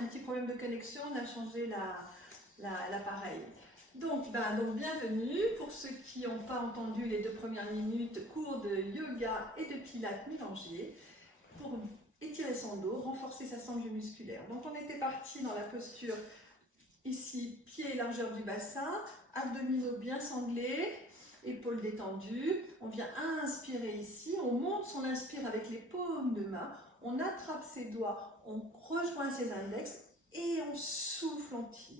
un petit problème de connexion, on a changé l'appareil. Donc, bienvenue pour ceux qui n'ont pas entendu les 2 premières minutes, cours de yoga et de pilates mélangés pour étirer son dos, renforcer sa sangle musculaire. Donc on était parti dans la posture ici, pied largeur du bassin, abdominaux bien sanglés, épaules détendues. On vient inspirer ici, on monte son inspire avec les paumes de main, on attrape ses doigts, on rejoint ses index et on souffle, on tire.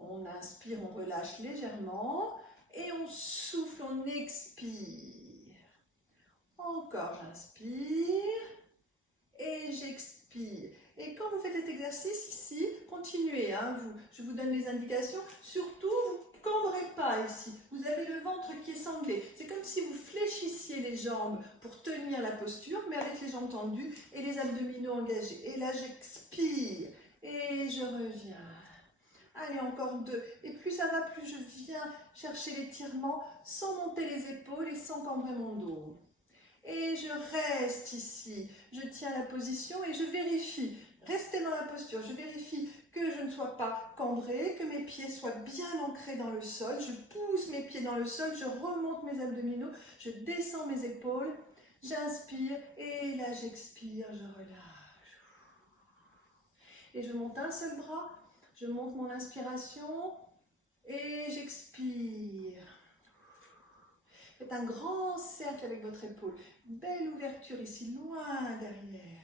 On inspire, on relâche légèrement et on souffle, on expire. Encore, j'inspire et j'expire. Et quand vous faites cet exercice ici, continuez, je vous donne les indications. Surtout, vous ne cambrez pas ici. Vous avez le ventre qui est sanglé. C'est comme si vous fléchissiez les jambes pour tenir la posture, mais avec les jambes tendues et les abdominaux engagés. Et là, j'expire et je reviens. Allez, encore 2. Et plus ça va, plus je viens chercher l'étirement sans monter les épaules et sans cambrer mon dos. Et je reste ici. Je tiens la position et je vérifie. Restez dans la posture. Je vérifie que je ne sois pas cambrée, que mes pieds soient bien ancrés dans le sol. Je pousse mes pieds dans le sol, je remonte mes abdominaux, je descends mes épaules, j'inspire et là j'expire, je relâche. Et je monte un seul bras. Je monte mon inspiration et j'expire. Faites un grand cercle avec votre épaule. Belle ouverture ici, loin derrière.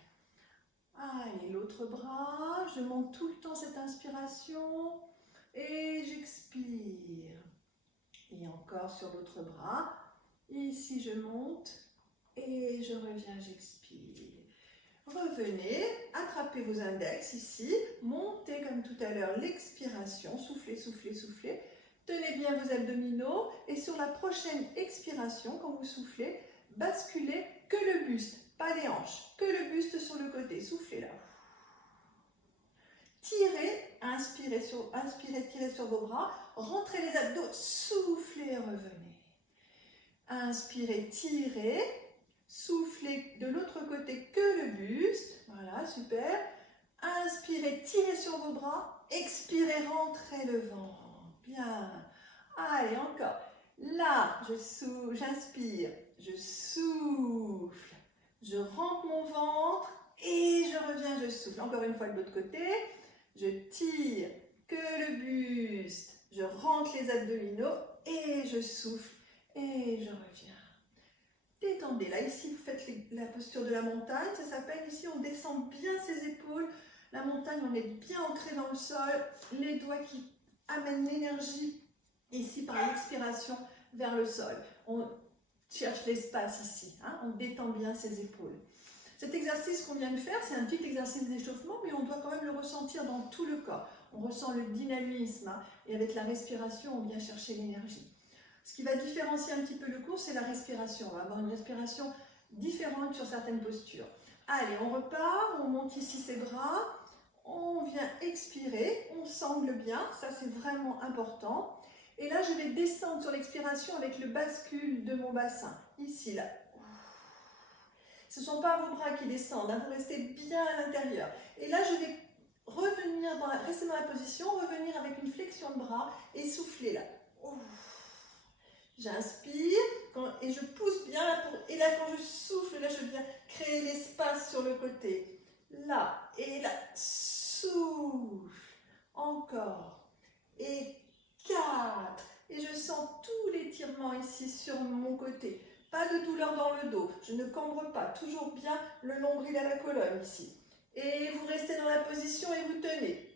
Allez, l'autre bras. Je monte tout le temps cette inspiration et j'expire. Et encore sur l'autre bras. Ici, je monte et je reviens, j'expire. Revenez, attrapez vos index ici, montez comme tout à l'heure l'expiration, soufflez, soufflez, soufflez. Tenez bien vos abdominaux et sur la prochaine expiration, quand vous soufflez, basculez que le buste, pas les hanches, que le buste sur le côté. Soufflez là. Tirez, inspirez, tirez sur vos bras, rentrez les abdos, soufflez, revenez. Inspirez, tirez. Soufflez de l'autre côté que le buste, voilà, super. Inspirez, tirez sur vos bras, expirez, rentrez le ventre, bien. Allez, encore. Là, j'inspire, je souffle, je rentre mon ventre et je reviens, je souffle. Encore une fois de l'autre côté, je tire que le buste, je rentre les abdominaux et je souffle et je reviens. Détendez, là ici vous faites la posture de la montagne, ça s'appelle ici on descend bien ses épaules, la montagne on est bien ancré dans le sol, les doigts qui amènent l'énergie ici par l'expiration vers le sol. On cherche l'espace ici, on détend bien ses épaules. Cet exercice qu'on vient de faire, c'est un petit exercice d'échauffement, mais on doit quand même le ressentir dans tout le corps. On ressent le dynamisme et avec la respiration on vient chercher l'énergie. Ce qui va différencier un petit peu le cours, c'est la respiration. On va avoir une respiration différente sur certaines postures. Allez, on repart, on monte ici ses bras, on vient expirer, on sangle bien, ça c'est vraiment important. Et là, je vais descendre sur l'expiration avec le bascule de mon bassin, ici, là. Ce ne sont pas vos bras qui descendent, vous restez bien à l'intérieur. Et là, je vais revenir, rester dans la position, revenir avec une flexion de bras et souffler là. J'inspire et je pousse bien et là quand je souffle, là je viens créer l'espace sur le côté. Là et là, souffle. Encore. Et 4. Et je sens tout l'étirement ici sur mon côté. Pas de douleur dans le dos. Je ne cambre pas. Toujours bien le nombril à la colonne ici. Et vous restez dans la position et vous tenez.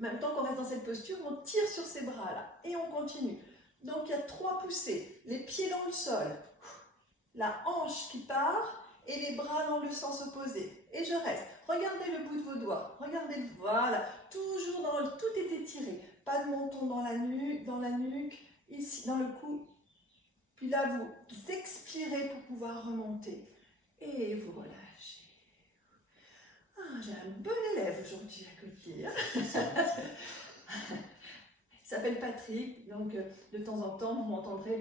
En même temps qu'on reste dans cette posture, on tire sur ces bras là et on continue. Donc il y a 3 poussées, les pieds dans le sol, la hanche qui part et les bras dans le sens opposé. Et je reste. Regardez le bout de vos doigts. Regardez, voilà. Toujours tout est étiré. Pas de menton dans la nuque, ici dans le cou. Puis là, vous expirez pour pouvoir remonter. Et vous relâchez. J'ai un bon élève aujourd'hui à côté. Il s'appelle Patrick, donc de temps en temps, vous m'entendrez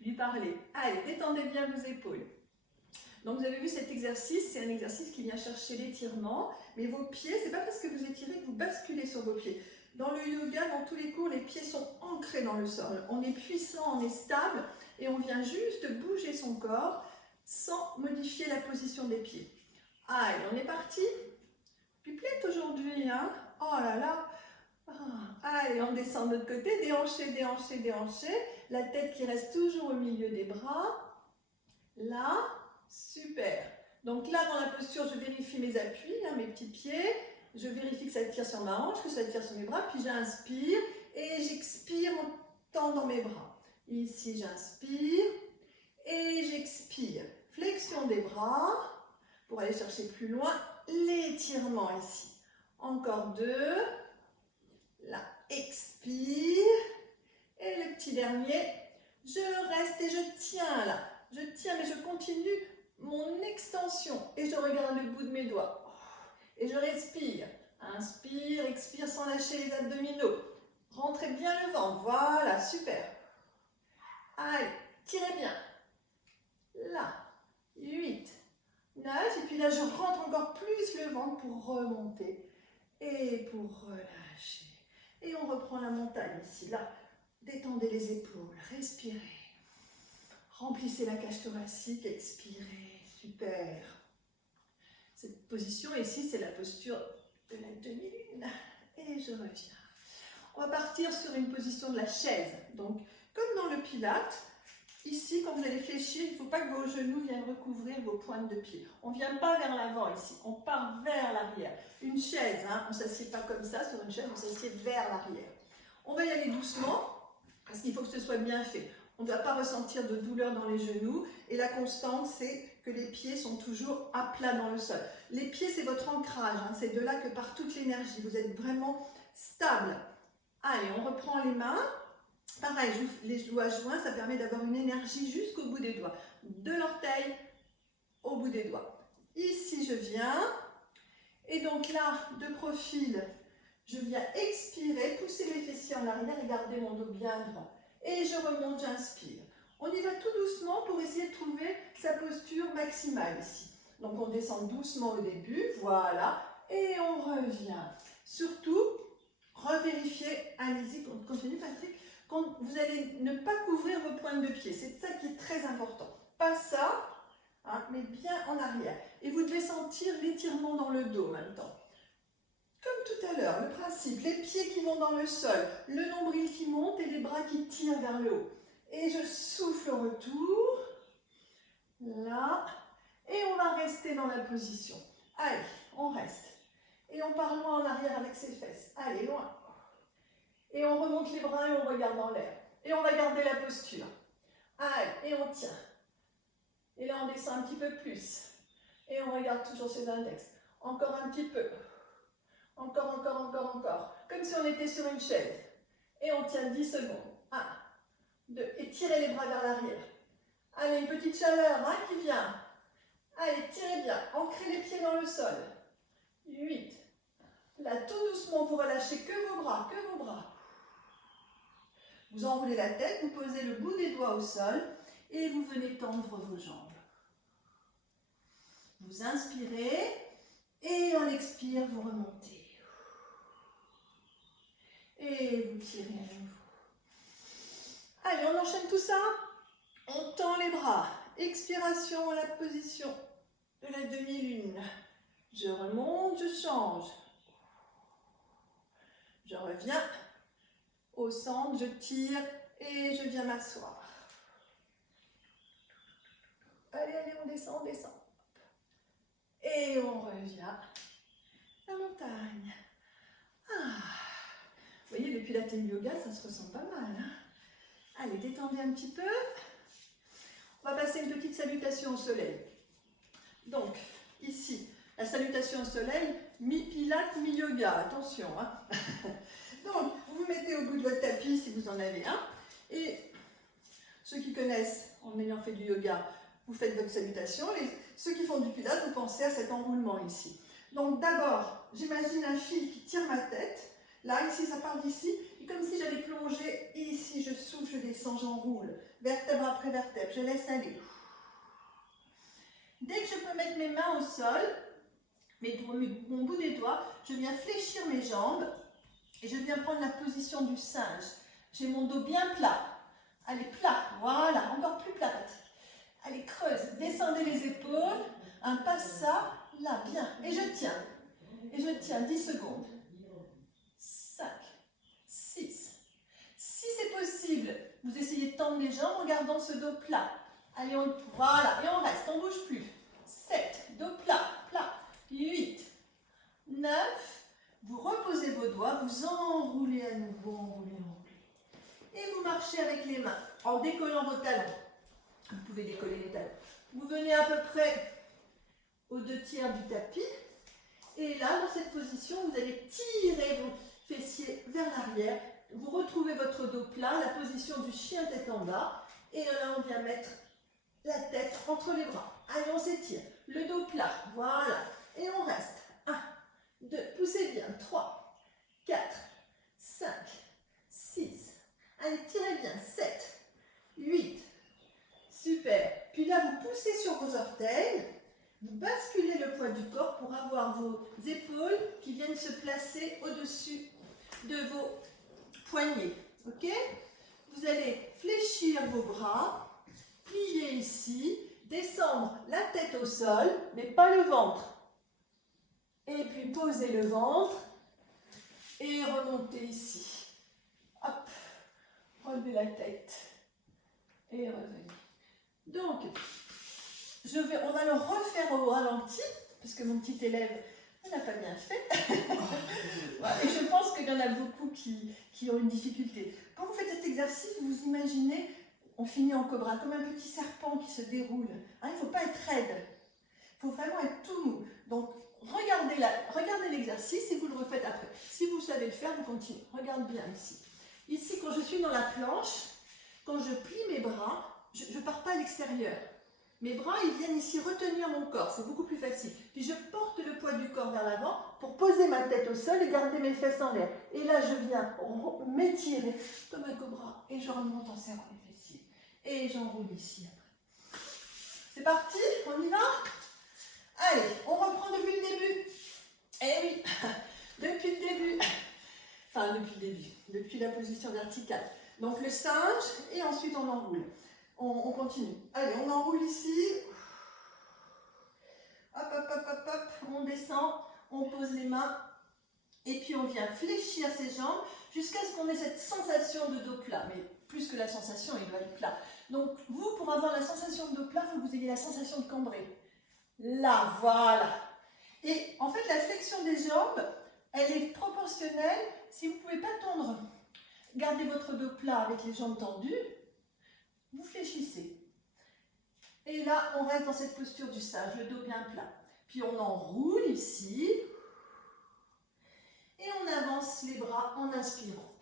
lui parler. Allez, détendez bien vos épaules. Donc vous avez vu cet exercice, c'est un exercice qui vient chercher l'étirement, mais vos pieds, c'est pas parce que vous étirez que vous basculez sur vos pieds. Dans le yoga, dans tous les cours, les pieds sont ancrés dans le sol. On est puissant, on est stable et on vient juste bouger son corps sans modifier la position des pieds. Allez, on est parti. Pipelette aujourd'hui, hein? Oh là là! Allez, on descend de l'autre côté, déhanché, déhanché, déhanché. La tête qui reste toujours au milieu des bras. Là, super. Donc là, dans la posture, je vérifie mes appuis, hein, mes petits pieds. Je vérifie que ça tire sur ma hanche, que ça tire sur mes bras. Puis j'inspire et j'expire en tendant mes bras. Ici, j'inspire et j'expire. Flexion des bras pour aller chercher plus loin. L'étirement ici. Encore 2. Là, expire. Et le petit dernier, je reste et je tiens là. Je tiens, mais je continue mon extension. Et je regarde le bout de mes doigts. Et je respire. Inspire, expire sans lâcher les abdominaux. Rentrez bien le ventre. Voilà, super. Allez, tirez bien. Là, 8, 9. Et puis là, je rentre encore plus le ventre pour remonter. Et pour relâcher. Et on reprend la montagne ici. Là, détendez les épaules. Respirez. Remplissez la cage thoracique. Expirez. Super. Cette position ici, c'est la posture de la demi-lune. Et je reviens. On va partir sur une position de la chaise. Donc, comme dans le pilate, ici, quand vous allez fléchir, il ne faut pas que vos genoux viennent recouvrir vos pointes de pied. On ne vient pas vers l'avant ici, on part vers l'arrière. Une chaise, hein, on ne s'assied pas comme ça sur une chaise, on s'assied vers l'arrière. On va y aller doucement, parce qu'il faut que ce soit bien fait. On ne doit pas ressentir de douleur dans les genoux. Et la constante, c'est que les pieds sont toujours à plat dans le sol. Les pieds, c'est votre ancrage. Hein, c'est de là que part toute l'énergie. Vous êtes vraiment stable. Allez, on reprend les mains. Pareil, les doigts joints, ça permet d'avoir une énergie jusqu'au bout des doigts. De l'orteil au bout des doigts. Ici, je viens. Et donc là, de profil, je viens expirer, pousser les fessiers en arrière et garder mon dos bien droit. Et je remonte, j'inspire. On y va tout doucement pour essayer de trouver sa posture maximale ici. Donc on descend doucement au début, voilà, et on revient. Surtout, revérifiez, allez-y, continue Patrick, quand vous allez ne pas couvrir vos pointes de pied. C'est ça qui est très important. Pas ça, hein, mais bien en arrière. Et vous devez sentir l'étirement dans le dos maintenant. Comme tout à l'heure, le principe, les pieds qui vont dans le sol, le nombril qui monte et les bras qui tirent vers le haut. Et je souffle au retour, là, et on va rester dans la position. Allez, on reste. Et on part loin en arrière avec ses fesses. Allez, loin. Et on remonte les bras et on regarde en l'air. Et on va garder la posture. Allez, et on tient. Et là, on descend un petit peu plus. Et on regarde toujours ses index. Encore un petit peu. Encore, encore, encore, encore. Comme si on était sur une chaise. Et on tient 10 secondes. 1, 2. Et tirez les bras vers l'arrière. Allez, une petite chaleur hein, qui vient. Allez, tirez bien. Ancrez les pieds dans le sol. 8. Là, tout doucement, vous relâchez que vos bras, que vos bras. Vous enroulez la tête, vous posez le bout des doigts au sol et vous venez tendre vos jambes. Vous inspirez et on expire, vous remontez. Et vous tirez à nouveau. Allez, on enchaîne tout ça. On tend les bras. Expiration à la position de la demi-lune. Je remonte, je change. Je reviens au centre, je tire et je viens m'asseoir. Allez, allez, on descend, on descend. Et on revient. La montagne. Vous voyez, depuis la télé yoga, ça se ressent pas mal. Hein? Allez, détendez un petit peu. On va passer une petite salutation au soleil. Donc, ici, la salutation au soleil, mi-pilate, mi-yoga. Attention. Hein? Donc, vous vous mettez au bout de votre tapis si vous en avez un. Et ceux qui connaissent, en ayant fait du yoga, vous faites votre salutation. Ceux qui font du pilate, vous pensez à cet enroulement ici. Donc d'abord, j'imagine un fil qui tire ma tête. Là, ici, ça part d'ici. Et comme si j'allais plonger. Et ici, je souffle, je descends, j'enroule. Vertèbre après vertèbre, je laisse aller. Dès que je peux mettre mes mains au sol, mon bout des doigts, je viens fléchir mes jambes et je viens prendre la position du singe. J'ai mon dos bien plat. Allez, plat, voilà, encore plus plat, Patrick. Allez, creuse, descendez les épaules, un pas ça, là, bien. Et je tiens 10 secondes. 5, 6. Si c'est possible, vous essayez de tendre les jambes en gardant ce dos plat. Allez, voilà, et on reste, on ne bouge plus. 7, dos plat, plat. 8, 9, vous reposez vos doigts, vous enroulez à nouveau, enroulez. Et vous marchez avec les mains en décollant vos talons. Vous pouvez décoller les talons. Vous venez à peu près aux 2/3 du tapis. Et là, dans cette position, vous allez tirer vos fessiers vers l'arrière. Vous retrouvez votre dos plat, la position du chien tête en bas. Et là, on vient mettre la tête entre les bras. Allez, on s'étire. Le dos plat, voilà. Et on reste. 1, 2, poussez bien. 3, 4, 5, 6. Allez, tirez bien. 7, 8. Super. Puis là, vous poussez sur vos orteils. Vous basculez le poids du corps pour avoir vos épaules qui viennent se placer au-dessus de vos poignets. Ok? Vous allez fléchir vos bras, plier ici, descendre la tête au sol, mais pas le ventre. Et puis poser le ventre et remonter ici. Hop, relevez la tête et revenez. Donc, on va le refaire au ralenti, parce que mon petit élève n'a pas bien fait. Voilà, et je pense qu'il y en a beaucoup qui ont une difficulté. Quand vous faites cet exercice, vous vous imaginez, on finit en cobra, comme un petit serpent qui se déroule. Hein, il ne faut pas être raide. Il faut vraiment être tout mou. Donc, regardez l'exercice et vous le refaites après. Si vous savez le faire, vous continuez. Regarde bien ici. Ici, quand je suis dans la planche, quand je plie mes bras, je ne pars pas à l'extérieur. Mes bras, ils viennent ici retenir mon corps, c'est beaucoup plus facile. Puis je porte le poids du corps vers l'avant pour poser ma tête au sol et garder mes fesses en l'air. Et là, je viens m'étirer comme un cobra et je remonte en serrant les fessiers. Et j'enroule ici après. C'est parti, on y va? Allez, on reprend depuis le début. Eh oui, depuis le début. Enfin, depuis le début, depuis la position verticale. Donc le singe et ensuite on enroule. On continue. Allez, on enroule ici. Hop, hop, hop, hop, hop. On descend, on pose les mains. Et puis on vient fléchir ses jambes jusqu'à ce qu'on ait cette sensation de dos plat. Mais plus que la sensation, il doit être plat. Donc vous, pour avoir la sensation de dos plat, il faut que vous ayez la sensation de cambrer. Là, voilà. Et en fait, la flexion des jambes, elle est proportionnelle. Si vous ne pouvez pas tendre, gardez votre dos plat avec les jambes tendues. Vous fléchissez. Et là, on reste dans cette posture du singe, le dos bien plat. Puis on enroule ici. Et on avance les bras en inspirant.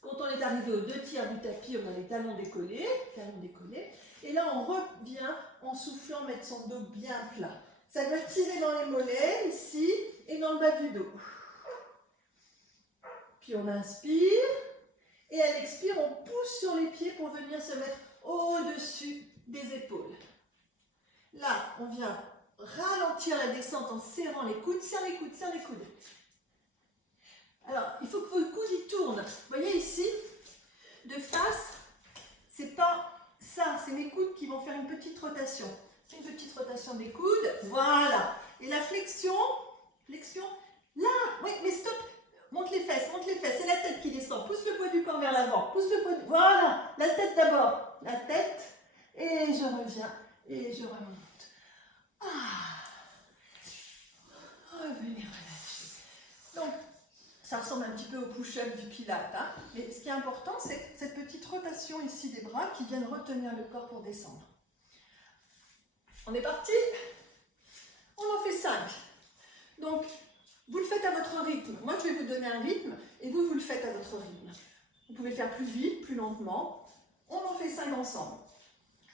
Quand on est arrivé aux 2/3 du tapis, on a les talons décollés. Et là, on revient en soufflant, mettre son dos bien plat. Ça doit tirer dans les mollets, ici, et dans le bas du dos. Puis on inspire. Et à l'expire, on pousse sur les pieds pour venir se mettre au-dessus des épaules. Là, on vient ralentir la descente en serrant les coudes. Serre les coudes, serre les coudes. Alors, il faut que vos coudes ils tournent. Vous voyez ici, de face, c'est pas ça, c'est mes coudes qui vont faire une petite rotation. Une petite rotation des coudes, voilà. Et la flexion, là, oui, mais stop. Monte les fesses, c'est la tête qui descend. Pousse le poids du corps vers l'avant. Voilà, la tête d'abord. La tête, et je reviens, et je remonte. Revenez relâcher. Donc, ça ressemble un petit peu au push-up du pilate. Hein, mais ce qui est important, c'est cette petite rotation ici des bras qui viennent retenir le corps pour descendre. On est parti? On en fait 5. Donc, vous le faites à votre rythme. Moi, je vais vous donner un rythme et vous le faites à votre rythme. Vous pouvez faire plus vite, plus lentement. On en fait 5 ensemble.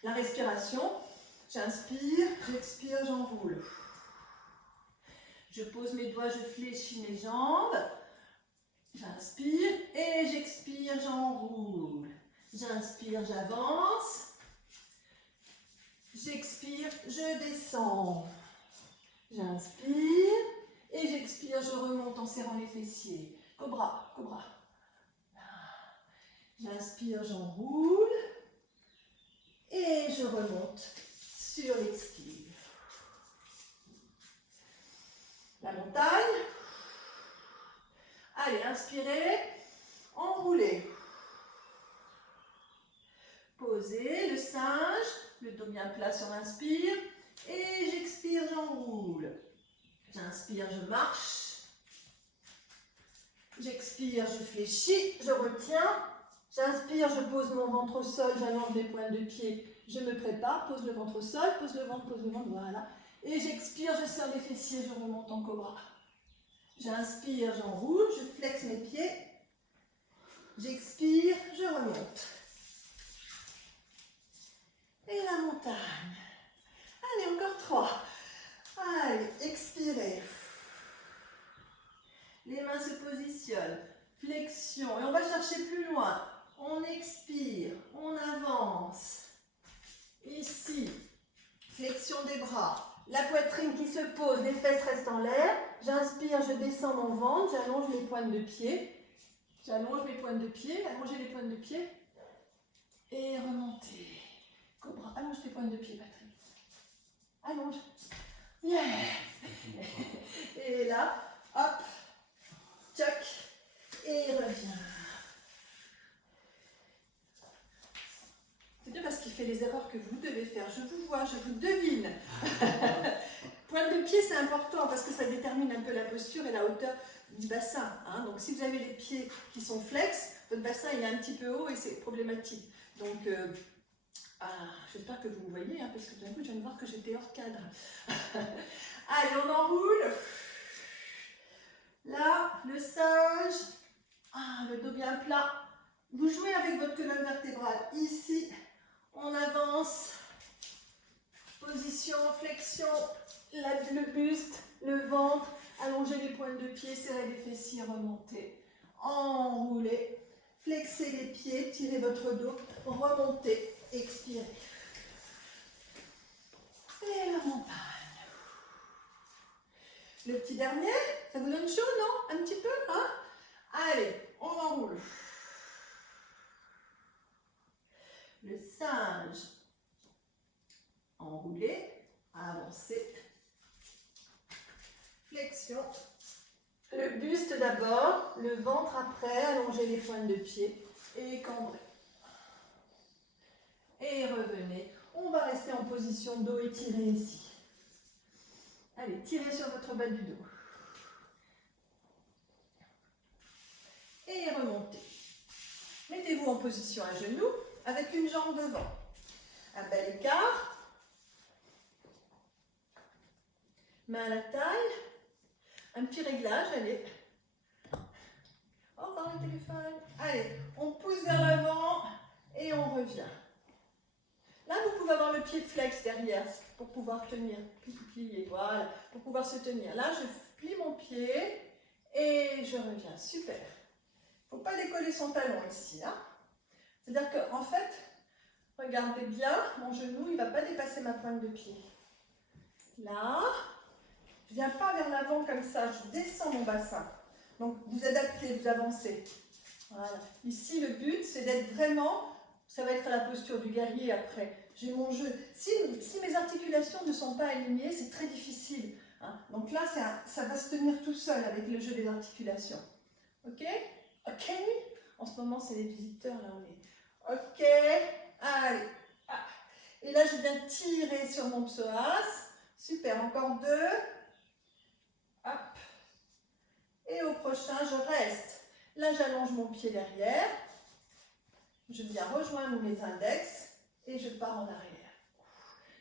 La respiration, j'inspire, j'expire, j'enroule. Je pose mes doigts, je fléchis mes jambes. J'inspire et j'expire, j'enroule. J'inspire, j'avance. J'expire, je descends. J'inspire et j'expire, je remonte en serrant les fessiers. Cobra, cobra. J'inspire, j'enroule et je remonte sur l'expire. La montagne. Allez, inspirez, enroulez. Posez le singe, le dos bien plat sur l'inspire. Et j'expire, j'enroule. J'inspire, je marche. J'expire, je fléchis, je retiens. J'inspire, je pose mon ventre au sol, j'allonge les pointes de pied. Je me prépare, pose le ventre au sol, pose le ventre, voilà. Et j'expire, je serre les fessiers, je remonte en cobra. J'inspire, j'enroule, je flexe mes pieds. J'expire, je remonte. Et la montagne. Allez, encore 3. Allez, expirez. Les mains se positionnent. Flexion. Et on va chercher plus loin. On expire. On avance. Ici. Flexion des bras. La poitrine qui se pose. Les fesses restent en l'air. J'inspire, je descends mon ventre. J'allonge mes pointes de pied. J'allonge mes pointes de pied. Allongez les pointes de pied. Et remontez. Cobra. Allonge tes pointes de pied, Patrick. Allonge. Yes. Et là, hop, tchac, et reviens. C'est bien parce qu'il fait les erreurs que vous devez faire. Je vous vois, je vous devine. Pointe de pied, c'est important parce que ça détermine un peu la posture et la hauteur du bassin. Hein. Donc si vous avez les pieds qui sont flex, votre bassin il est un petit peu haut et c'est problématique. Donc j'espère que vous me voyez, hein, parce que d'un coup, je viens de voir que j'étais hors cadre. Allez, on enroule. Là, le singe. Le dos bien plat. Vous jouez avec votre colonne vertébrale. Ici, on avance. Position, flexion. Le buste, le ventre. Allongez les pointes de pied, serrez les fessiers, remontez. Enroulez. Flexez les pieds, tirez votre dos. Remontez. Expirez. Et la montagne. Le petit dernier, ça vous donne chaud, non? Un petit peu, hein? Allez, on enroule. Le singe. Enroulé. Avancez. Flexion. Le buste d'abord, le ventre après, allongez les pointes de pied et cambrez. Et revenez. On va rester en position dos étiré ici. Allez, tirez sur votre bas du dos. Et remontez. Mettez-vous en position à genoux avec une jambe devant. Un bel écart. Main à la taille. Un petit réglage, allez. Au revoir le téléphone. Allez, on pousse vers l'avant et on revient. Là, vous pouvez avoir le pied flex derrière pour pouvoir tenir. Plier, voilà, pour pouvoir se tenir. Là, je plie mon pied et je reviens. Super. Il ne faut pas décoller son talon ici. Hein. C'est-à-dire qu'en fait, regardez bien, mon genou, il ne va pas dépasser ma pointe de pied. Là, je ne viens pas vers l'avant comme ça, je descends mon bassin. Donc, vous adaptez, vous avancez. Voilà. Ici, le but, c'est d'être vraiment... Ça va être la posture du guerrier après. J'ai mon jeu. Si mes articulations ne sont pas alignées, c'est très difficile. Hein. Donc là, ça va se tenir tout seul avec le jeu des articulations. Ok? Ok? En ce moment, c'est les visiteurs, là, on est. Ok? Allez. Ah. Et là, je viens tirer sur mon psoas. Super, encore 2. Hop. Et au prochain, je reste. Là, j'allonge mon pied derrière. Je viens rejoindre mes index et je pars en arrière.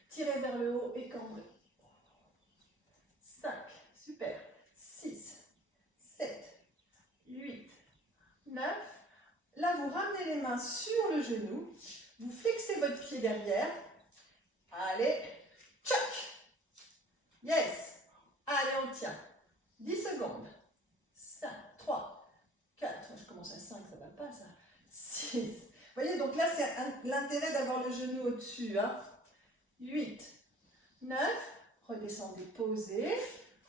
Tirez vers le haut et cambrez. 5, super. 6, 7, 8, 9. Là, vous ramenez les mains sur le genou. Vous flexez votre pied derrière. Allez, tchac. Yes. Allez, on tient. 10 secondes. 5, 3, 4. Je commence à 5, ça ne va pas ça. 6. Vous voyez, donc là, c'est l'intérêt d'avoir le genou au-dessus. Hein. 8, 9, redescendez, posez,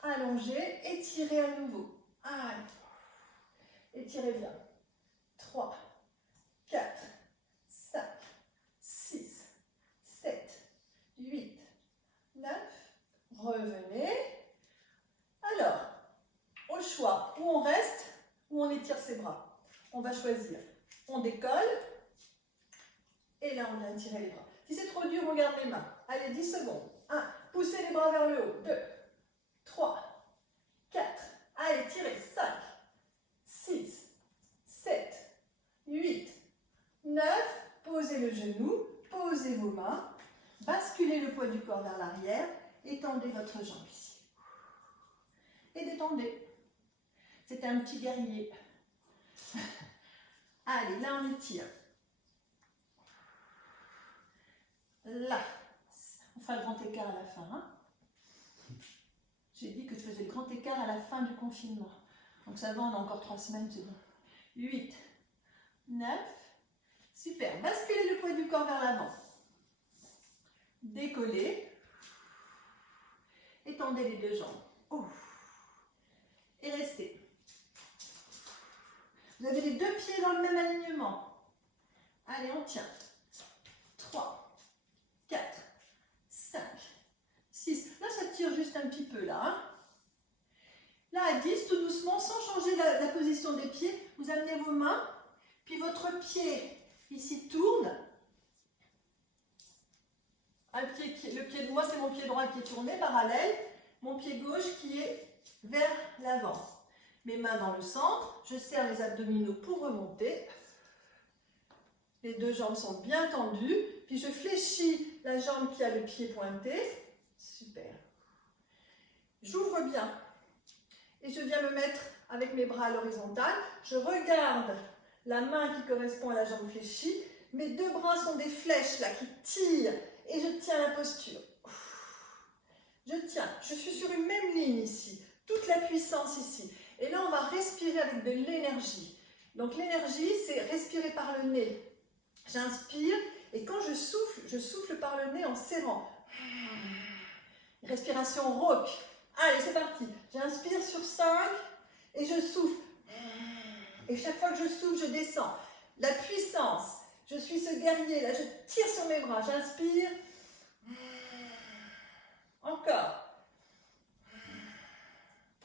allongez, étirez à nouveau. Allez, étirez bien. 3, 4, 5, 6, 7, 8, 9, revenez. Alors, au choix, où on reste, ou on étire ses bras. On va choisir. On décolle, et là on vient tirer les bras. Si c'est trop dur, on garde les mains. Allez, 10 secondes. 1, poussez les bras vers le haut. 2, 3, 4, allez, tirez. 5, 6, 7, 8, 9, posez le genou, posez vos mains, basculez le poids du corps vers l'arrière, étendez votre jambe ici. Et détendez. C'était un petit guerrier. Allez, là on étire. Là, on fera le grand écart à la fin. Hein. J'ai dit que je faisais le grand écart à la fin du confinement. Donc ça va, on a encore 3 semaines, c'est bon. 8, 9, super. Basculez le poids du corps vers l'avant. Décollez. Étendez les 2 jambes. Ouf. Et restez. Vous avez les 2 pieds dans le même alignement. Allez, on tient. 3, 4, 5, 6. Là, ça tire juste un petit peu, là. Hein. Là, à 10, tout doucement, sans changer la position des pieds, vous amenez vos mains, puis votre pied ici tourne. Le pied de moi, c'est mon pied droit qui est tourné, parallèle. Mon pied gauche qui est vers l'avant. Mes mains dans le centre, je serre les abdominaux pour remonter. Les 2 jambes sont bien tendues. Puis je fléchis la jambe qui a le pied pointé. Super. J'ouvre bien. Et je viens me mettre avec mes bras à l'horizontale. Je regarde la main qui correspond à la jambe fléchie. Mes 2 bras sont des flèches là qui tirent. Et je tiens la posture. Je tiens. Je suis sur une même ligne ici. Toute la puissance ici. Et là, on va respirer avec de l'énergie. Donc l'énergie, c'est respirer par le nez. J'inspire et quand je souffle par le nez en serrant. Respiration rauque. Allez, c'est parti. J'inspire sur 5 et je souffle. Et chaque fois que je souffle, je descends. La puissance. Je suis ce guerrier là. Je tire sur mes bras. J'inspire. Encore.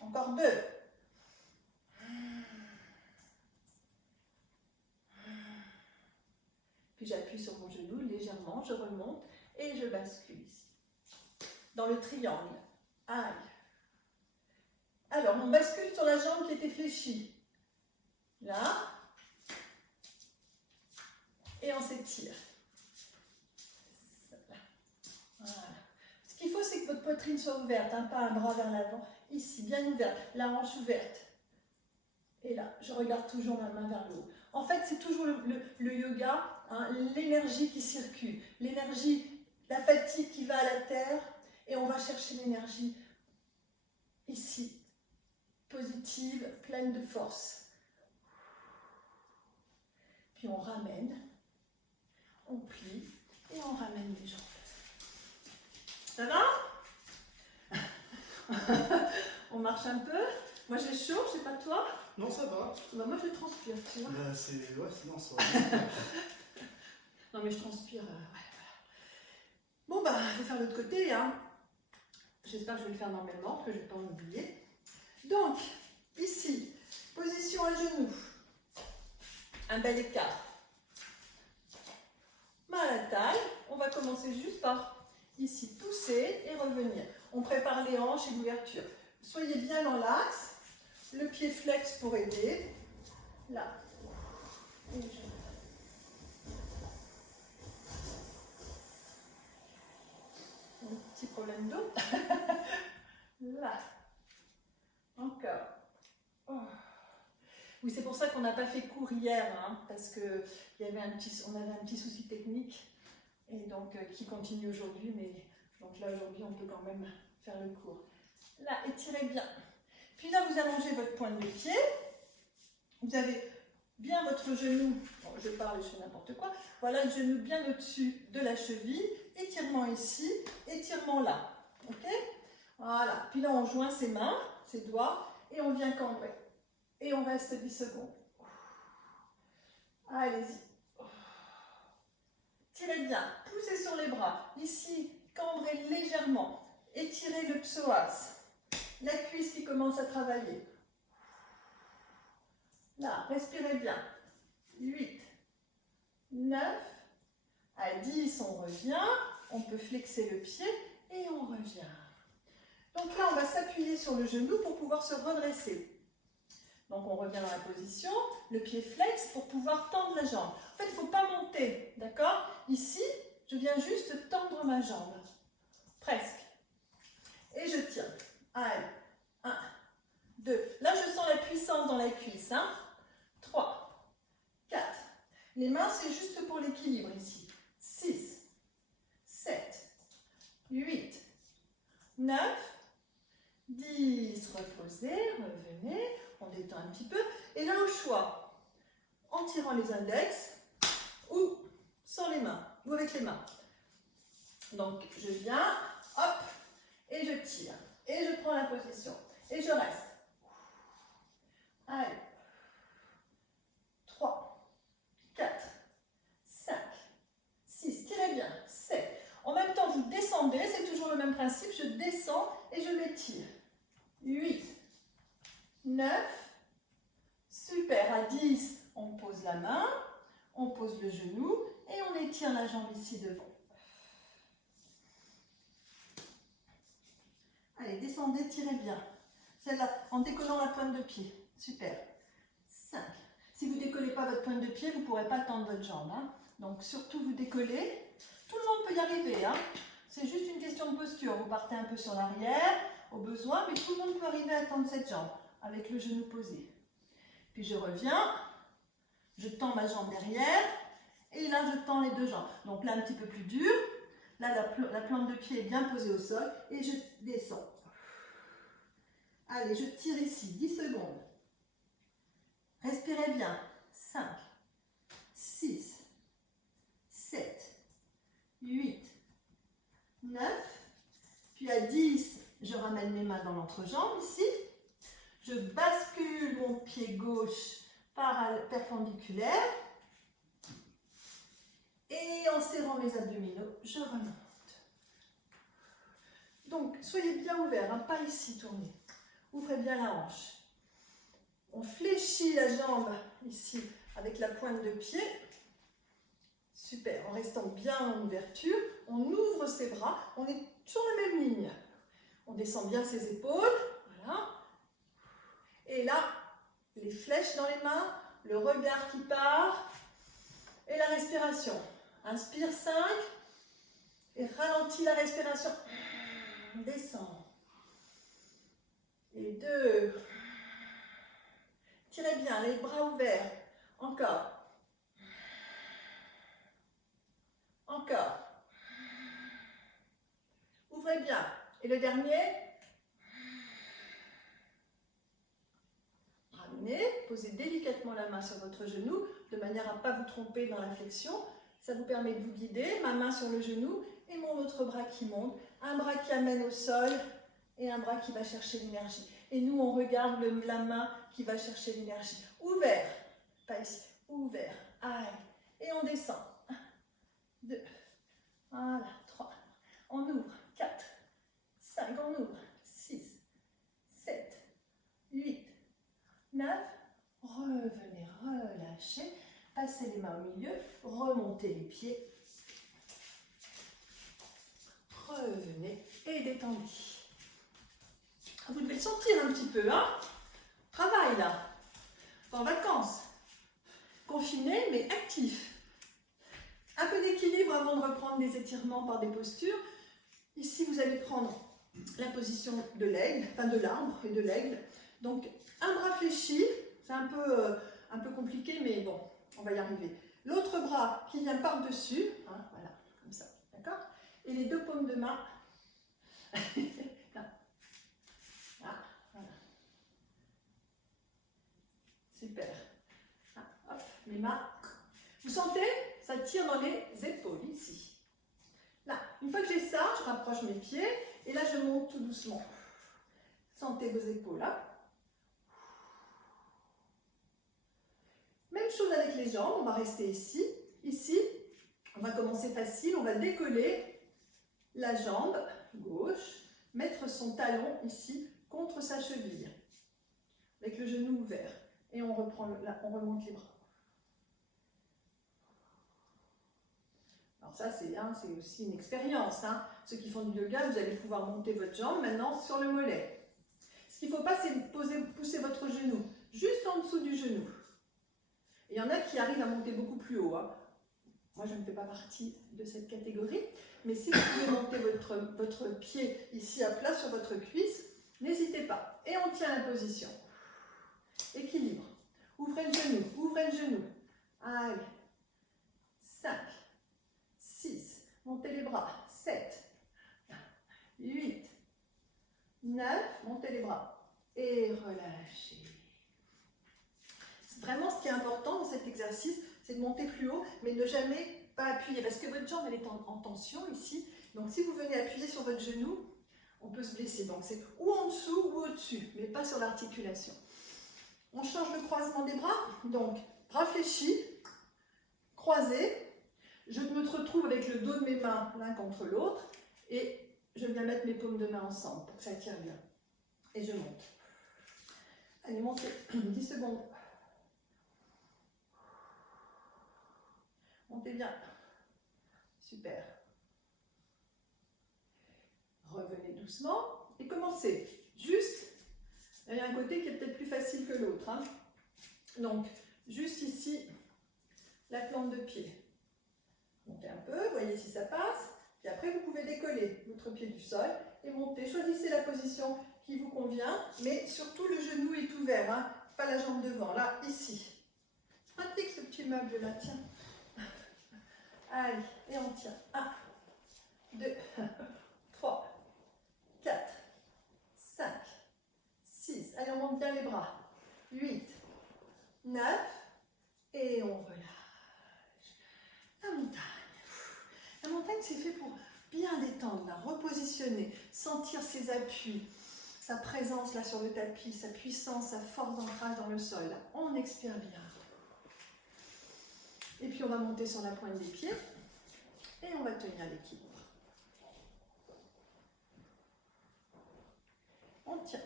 Encore 2. Puis j'appuie sur mon genou légèrement, je remonte et je bascule ici. Dans le triangle. Aïe. Alors, on bascule sur la jambe qui était fléchie. Là. Et on s'étire. Voilà. Ce qu'il faut, c'est que votre poitrine soit ouverte, hein, pas un bras vers l'avant. Ici, bien ouverte, la hanche ouverte. Et là, je regarde toujours ma main vers le haut. En fait, c'est toujours le yoga, hein, l'énergie qui circule, l'énergie, la fatigue qui va à la terre, et on va chercher l'énergie ici, positive, pleine de force. Puis on ramène, on plie, et on ramène les jambes. Ça va? On marche un peu. Moi j'ai chaud, je sais pas toi. Non, ça va. Bah, moi je transpire, tu vois. Ouais, sinon ça va. Non mais je transpire. Ouais. Bon bah, je vais faire l'autre côté. Hein. J'espère que je vais le faire normalement, que je ne vais pas en oublier. Donc, ici, position à genoux. Un bel écart. Main à la taille. On va commencer juste par ici pousser et revenir. On prépare les hanches et l'ouverture. Soyez bien dans l'axe. Le pied flex pour aider. Là. Et je... Un petit problème d'eau. Là. Encore. Oh. Oui, c'est pour ça qu'on n'a pas fait cours hier, hein, parce qu'on avait un petit souci technique, et donc qui continue aujourd'hui, mais donc là aujourd'hui on peut quand même faire le cours. Là, étirez bien. Puis là, vous allongez votre pointe de pied. Vous avez bien votre genou, bon, je parle, je fais n'importe quoi, voilà le genou bien au-dessus de la cheville, étirement ici, étirement là, ok? Voilà, puis là on joint ses mains, ses doigts, et on vient cambrer. Et on reste 10 secondes. Allez-y. Tirez bien, poussez sur les bras. Ici, cambrez légèrement. Étirez le psoas. La cuisse qui commence à travailler. Là, respirez bien. 8, 9, à 10, on revient. On peut flexer le pied et on revient. Donc là, on va s'appuyer sur le genou pour pouvoir se redresser. Donc on revient dans la position, le pied flex pour pouvoir tendre la jambe. En fait, il ne faut pas monter, d'accord? Ici, je viens juste tendre ma jambe. Presque. Et je tiens. Allez, 1, 2. Là, je sens la puissance dans la cuisse. 3, 4. Les mains, c'est juste pour l'équilibre ici. 6, 7, 8, 9, 10. Reposez, revenez. On détend un petit peu. Et là, au choix, en tirant les index ou sans les mains, ou avec les mains. Donc, je viens, hop, et je tire. Et je prends la position. Et je reste. Allez. 3, 4, 5, 6. Tirez bien. 7. En même temps, vous descendez. C'est toujours le même principe. Je descends et je m'étire. 8. 9, super, à 10, on pose la main, on pose le genou et on étire la jambe ici devant. Allez, descendez, tirez bien. Celle-là, en décollant la pointe de pied. Super. 5. Si vous ne décollez pas votre pointe de pied, vous ne pourrez pas tendre votre jambe. Donc, surtout, vous décollez. Tout le monde peut y arriver. C'est juste une question de posture. Vous partez un peu sur l'arrière, au besoin, mais tout le monde peut arriver à tendre cette jambe avec le genou posé. Puis je reviens, je tends ma jambe derrière, et là je tends les deux jambes. Donc là un petit peu plus dur, là la plante de pied est bien posée au sol, et je descends. Allez, je tire ici, 10 secondes. Respirez bien. 5, 6, 7, 8, 9, puis à 10, je ramène mes mains dans l'entrejambe ici. Je bascule mon pied gauche perpendiculaire et en serrant mes abdominaux, je remonte. Donc, soyez bien ouverts, pas ici, tournez. Ouvrez bien la hanche. On fléchit la jambe ici avec la pointe de pied. Super, en restant bien en ouverture, on ouvre ses bras, on est sur la même ligne. On descend bien ses épaules, voilà. Et là, les flèches dans les mains, le regard qui part et la respiration. Inspire 5 et ralentis la respiration. Descends. Et 2. Tirez bien, les bras ouverts. Encore. Encore. Ouvrez bien. Et le dernier. Ramenez. Posez délicatement la main sur votre genou de manière à ne pas vous tromper dans la flexion. Ça vous permet de vous guider. Ma main sur le genou et mon autre bras qui monte. Un bras qui amène au sol et un bras qui va chercher l'énergie. Et nous, on regarde la main qui va chercher l'énergie. Ouvert. Pas ici. Ouvert. Allez. Et on descend. 1, 2. Voilà. 3. On ouvre. 4. 5. On ouvre. 6. 7. 8. 9. Revenez. Relâchez. Passez les mains au milieu. Remontez les pieds. Revenez. Et détendez. Vous devez le sentir un petit peu, hein? Travail là. En vacances. Confiné, mais actif. Un peu d'équilibre avant de reprendre des étirements par des postures. Ici, vous allez prendre la position de l'aigle, enfin de l'arbre et de l'aigle. Donc, un bras fléchi. C'est un peu compliqué, mais bon, on va y arriver. L'autre bras qui vient par-dessus. Hein, voilà, comme ça. D'accord? Et les deux paumes de main. Super. Ah, hop. mes mains. Vous sentez? Ça tire dans les épaules, ici. Là, une fois que j'ai ça, je rapproche mes pieds et là, je monte tout doucement. Sentez vos épaules là. Même chose avec les jambes, on va rester ici. Ici, on va commencer facile, on va décoller la jambe gauche, mettre son talon ici contre sa cheville, avec le genou ouvert. Et on reprend là, on remonte les bras. Alors ça, c'est aussi une expérience. Hein. Ceux qui font du yoga, vous allez pouvoir monter votre jambe maintenant sur le mollet. Ce qu'il ne faut pas, c'est pousser votre genou juste en dessous du genou. Et il y en a qui arrivent à monter beaucoup plus haut. Hein. Moi, je ne fais pas partie de cette catégorie. Mais si vous pouvez monter votre pied ici à plat sur votre cuisse, n'hésitez pas. Et on tient la position. Équilibre. Ouvrez le genou, ouvrez le genou. Allez. 5, 6, montez les bras. 7, 8, 9, montez les bras. Et relâchez. Vraiment, ce qui est important dans cet exercice, c'est de monter plus haut, mais ne jamais pas appuyer, parce que votre jambe, elle est en tension ici. Donc, si vous venez appuyer sur votre genou, on peut se blesser. Donc, c'est ou en dessous ou au-dessus, mais pas sur l'articulation. On change le croisement des bras. Donc, bras fléchis, croisés. Je me retrouve avec le dos de mes mains l'un contre l'autre et je viens mettre mes paumes de main ensemble pour que ça tire bien. Et je monte. Allez, montez. 10 secondes. Montez bien. Super. Revenez doucement et commencez. Juste, il y a un côté qui est peut-être plus facile que l'autre. Hein. Donc, juste ici, la plante de pied. Montez un peu, voyez si ça passe. Puis après, vous pouvez décoller votre pied du sol et monter. Choisissez la position qui vous convient, mais surtout le genou est ouvert, hein, pas la jambe devant. Là, ici. Pratique ce petit meuble-là, tiens. Allez, et on tient. 1, 2, 3, 4, 5, 6. Allez, on monte bien les bras. 8, 9, et on relâche. La montagne. La montagne, c'est fait pour bien détendre, là, repositionner, sentir ses appuis, sa présence là sur le tapis, sa puissance, sa force d'ancrage dans le sol. Là. On expire bien. Et puis on va monter sur la pointe des pieds et on va tenir l'équilibre. On tient.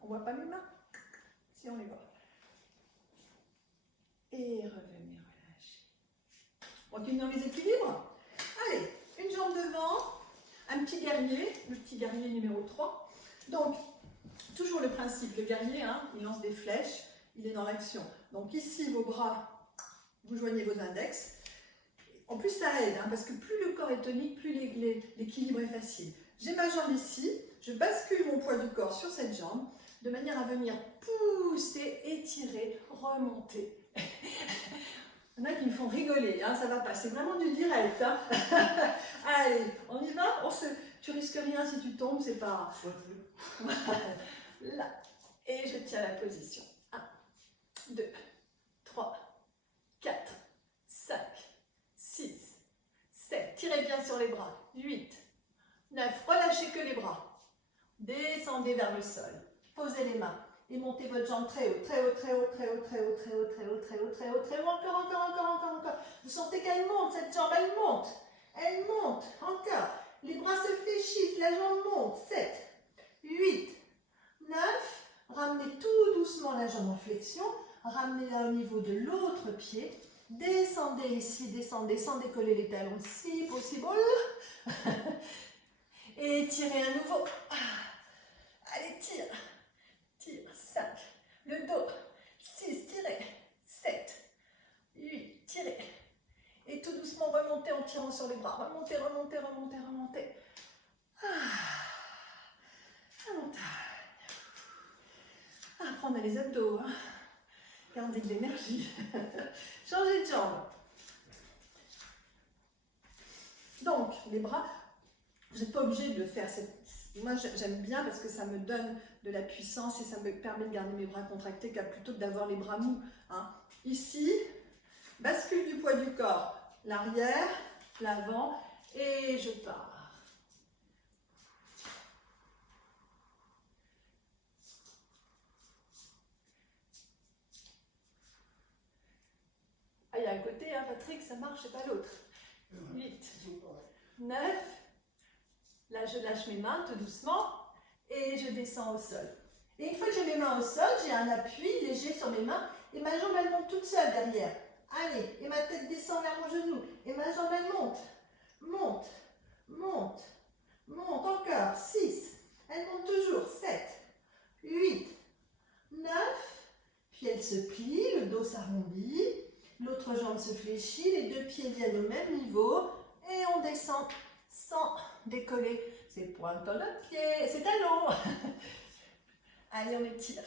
On ne voit pas mes mains? Si, on les voit. Et revenez relâcher. Continue dans les équilibres. Allez, une jambe devant, un petit guerrier, le petit guerrier numéro 3. Donc, toujours le principe, le guerrier, hein, il lance des flèches, il est dans l'action. Donc ici, vos bras, vous joignez vos index. En plus, ça aide, hein, parce que plus le corps est tonique, plus l'équilibre est facile. J'ai ma jambe ici, je bascule mon poids du corps sur cette jambe, de manière à venir pousser, étirer, remonter. Il y en a qui me font rigoler, hein, ça va pas, c'est vraiment du direct. Hein. Allez, on y va, tu risques rien si tu tombes, c'est pas... Là, et je tiens la position. 1, 2, 3, 4, 5, 6, 7. Tirez bien sur les bras. 8, 9. Relâchez que les bras. Descendez vers le sol. Posez les mains et montez votre jambe très haut, très haut, très haut, très haut, très haut, très haut, très haut, très haut, très haut, très haut. Encore, encore, encore, encore, encore. Vous sentez qu'elle monte, cette jambe, elle monte. Elle monte. Encore. Les bras se fléchissent, la jambe monte. 7, 8, 9. Ramenez tout doucement la jambe en flexion. Ramenez-la au niveau de l'autre pied. Descendez ici, descendez sans décoller les talons si possible. Et tirez à nouveau. Allez, tire. Tire. 5. Le dos. 6. Tirez. 7. 8. Tirez. Et tout doucement remontez en tirant sur les bras. Remontez, remontez, remontez, remontez. La montagne. Après, on a les abdos. Hein. Gardez de l'énergie. Changez de jambe. Donc, les bras, vous n'êtes pas obligé de faire Moi, j'aime bien parce que ça me donne de la puissance et ça me permet de garder mes bras contractés plutôt que d'avoir les bras mous. Hein. Ici, bascule du poids du corps, l'arrière, l'avant et je pars. Ah, il y a un côté, hein, Patrick, ça marche, c'est pas l'autre. 8, 9, là je lâche mes mains tout doucement et je descends au sol. Et une fois que j'ai mes mains au sol, j'ai un appui léger sur mes mains et ma jambe elle monte toute seule derrière. Allez, et ma tête descend vers mon genou et ma jambe elle monte, monte, monte, monte encore, 6, elle monte toujours, 7, 8, 9, puis elle se plie, le dos s'arrondit, l'autre jambe se fléchit, les deux pieds viennent au même niveau et on descend sans décoller ses pointes dans notre pied, ses talons. Allez, on étire.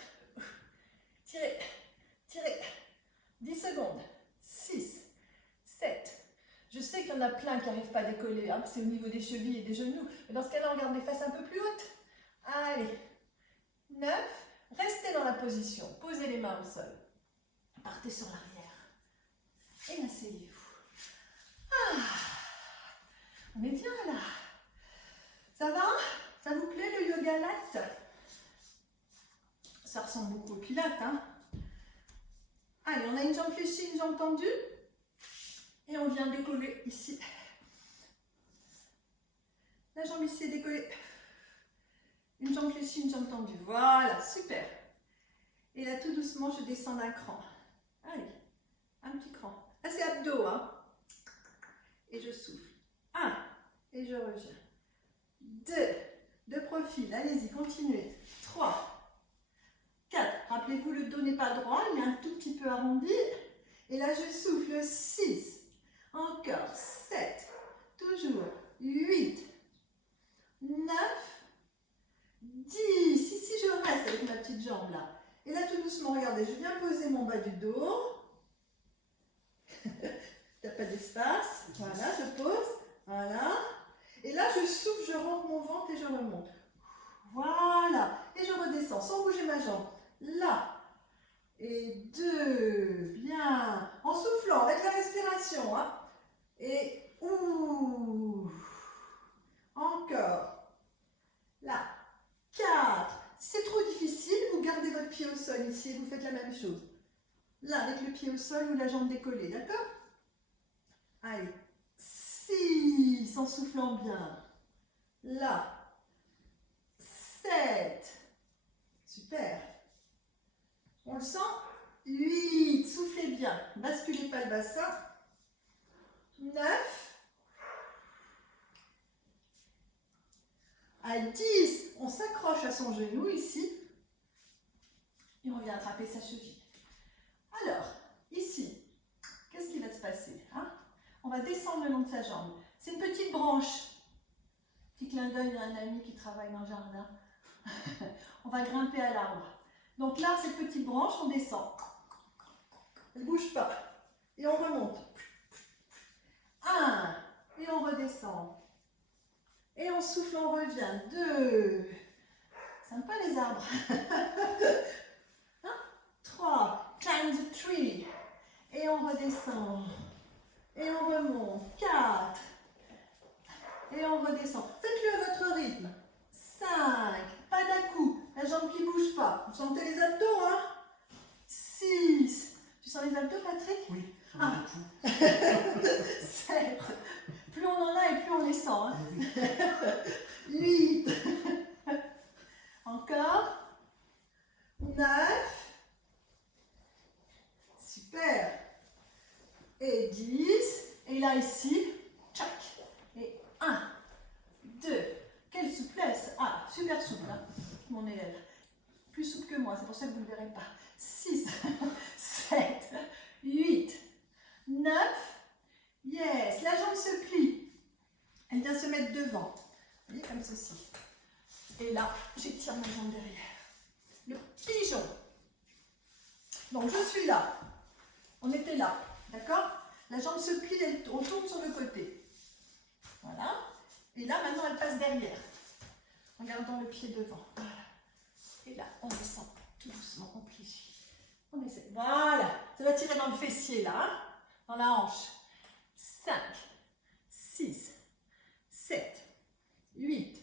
Tirez, tirez. 10 secondes. 6, 7. Je sais qu'il y en a plein qui n'arrivent pas à décoller, hein, c'est au niveau des chevilles et des genoux. Mais dans ce cas-là, on garde les fesses un peu plus hautes. Allez. 9. Restez dans la position. Posez les mains au sol. Partez sur l'arrière. Et asseyez-vous. Ah, on est bien là. Ça va? Ça vous plaît le yoga lat? Ça ressemble beaucoup au pilates, hein? Allez, on a une jambe fléchie, une jambe tendue. Et on vient décoller ici. La jambe ici est décollée. Une jambe fléchie, une jambe tendue. Voilà, super. Et là, tout doucement, je descends d'un cran. Allez, un petit cran. Là, c'est abdos, hein? Et je souffle. 1, et je reviens. 2, de profil. Allez-y, continuez. 3, 4, rappelez-vous, le dos n'est pas droit, il est un tout petit peu arrondi. Et là, je souffle. 6, encore 7, toujours 8, 9, 10. Ici, je reste avec ma petite jambe là. Et là, tout doucement, regardez, je viens poser mon bas du dos. Il n'y a pas d'espace. Voilà, je pose. Voilà. Et là, je souffle, je rentre mon ventre et je remonte. Voilà. Et je redescends sans bouger ma jambe. Là. Et 2. Bien. En soufflant avec la respiration. Hein. Et ouh. Encore. Là. 4. Si c'est trop difficile, vous gardez votre pied au sol ici et vous faites la même chose. Là, avec le pied au sol ou la jambe décollée. D'accord? Allez. 6. En soufflant bien. Là. 7. Super. On le sent? 8. Soufflez bien. Basculez pas le bassin. 9. À 10. On s'accroche à son genou ici. Et on vient attraper sa cheville. Alors, ici, qu'est-ce qui va se passer, hein? On va descendre le long de sa jambe. C'est une petite branche. Petit clin d'œil à un ami qui travaille dans le jardin. On va grimper à l'arbre. Donc là, cette petite branche, on descend. Elle ne bouge pas. Et on remonte. 1. Et on redescend. Et on souffle, on revient. 2. Sympa les arbres. 3. Climb the tree. Et on redescend. Et on remonte. 4. Et on redescend. Faites-le à votre rythme. 5. Pas d'un coup. La jambe qui ne bouge pas. Vous sentez les abdos, hein? 6. Tu sens les abdos, Patrick? Oui, j'en ai beaucoup. 7. Plus on en a et plus on les sent. Hein? 8. Encore. 9. Super. Et 10. Et là, ici, tchac. Et 1, 2. Quelle souplesse. Ah, super souple, hein, mon élève. Plus souple que moi, c'est pour ça que vous ne le verrez pas. 6, 7, 8, 9. Yes. La jambe se plie. Elle vient se mettre devant. Vous voyez, comme ceci. Et là, j'étire ma jambe derrière. Le pigeon. Donc, je suis là. On était là. D'accord? La jambe se plie, on tourne sur le côté. Voilà. Et là, maintenant, elle passe derrière. en gardant le pied devant. Voilà. Et là, on descend tout doucement, on plie. On essaie. Voilà. Ça va tirer dans le fessier là, hein, dans la hanche. 5, 6, 7, 8,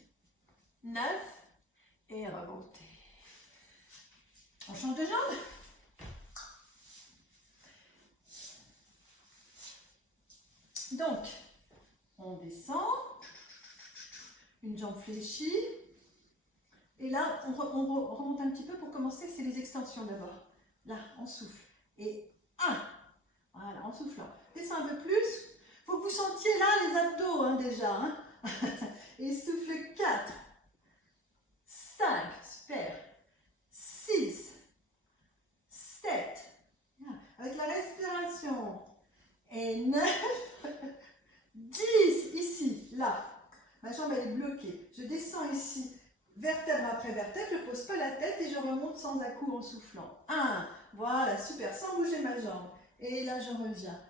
9 et remonter. On change de jambe. Donc, on descend, une jambe fléchie, et là, on remonte un petit peu pour commencer, c'est les extensions d'abord. Là, on souffle. Et 1, voilà, en soufflant. Descends un peu plus, il faut que vous sentiez là les abdos hein, déjà. Hein. Et souffle 4, 5, super, 6, 7, avec la respiration, et 9, 10, ici, là, ma jambe elle est bloquée, je descends ici, vertèbre après vertèbre, je ne pose pas la tête et je remonte sans à-coup en soufflant. 1, voilà, super, sans bouger ma jambe, et là je reviens,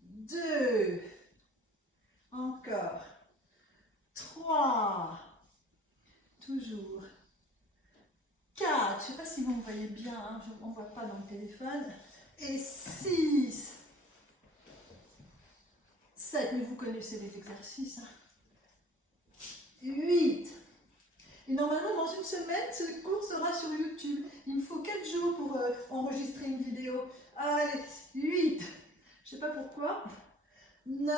2, encore, 3, toujours, 4, je ne sais pas si vous me voyez bien, hein, on ne voit pas dans le téléphone, et 6, 7, mais vous connaissez les exercices, hein. 8, et normalement dans une semaine, ce cours sera sur YouTube, il me faut 4 jours pour enregistrer une vidéo, allez, 8, je ne sais pas pourquoi, 9,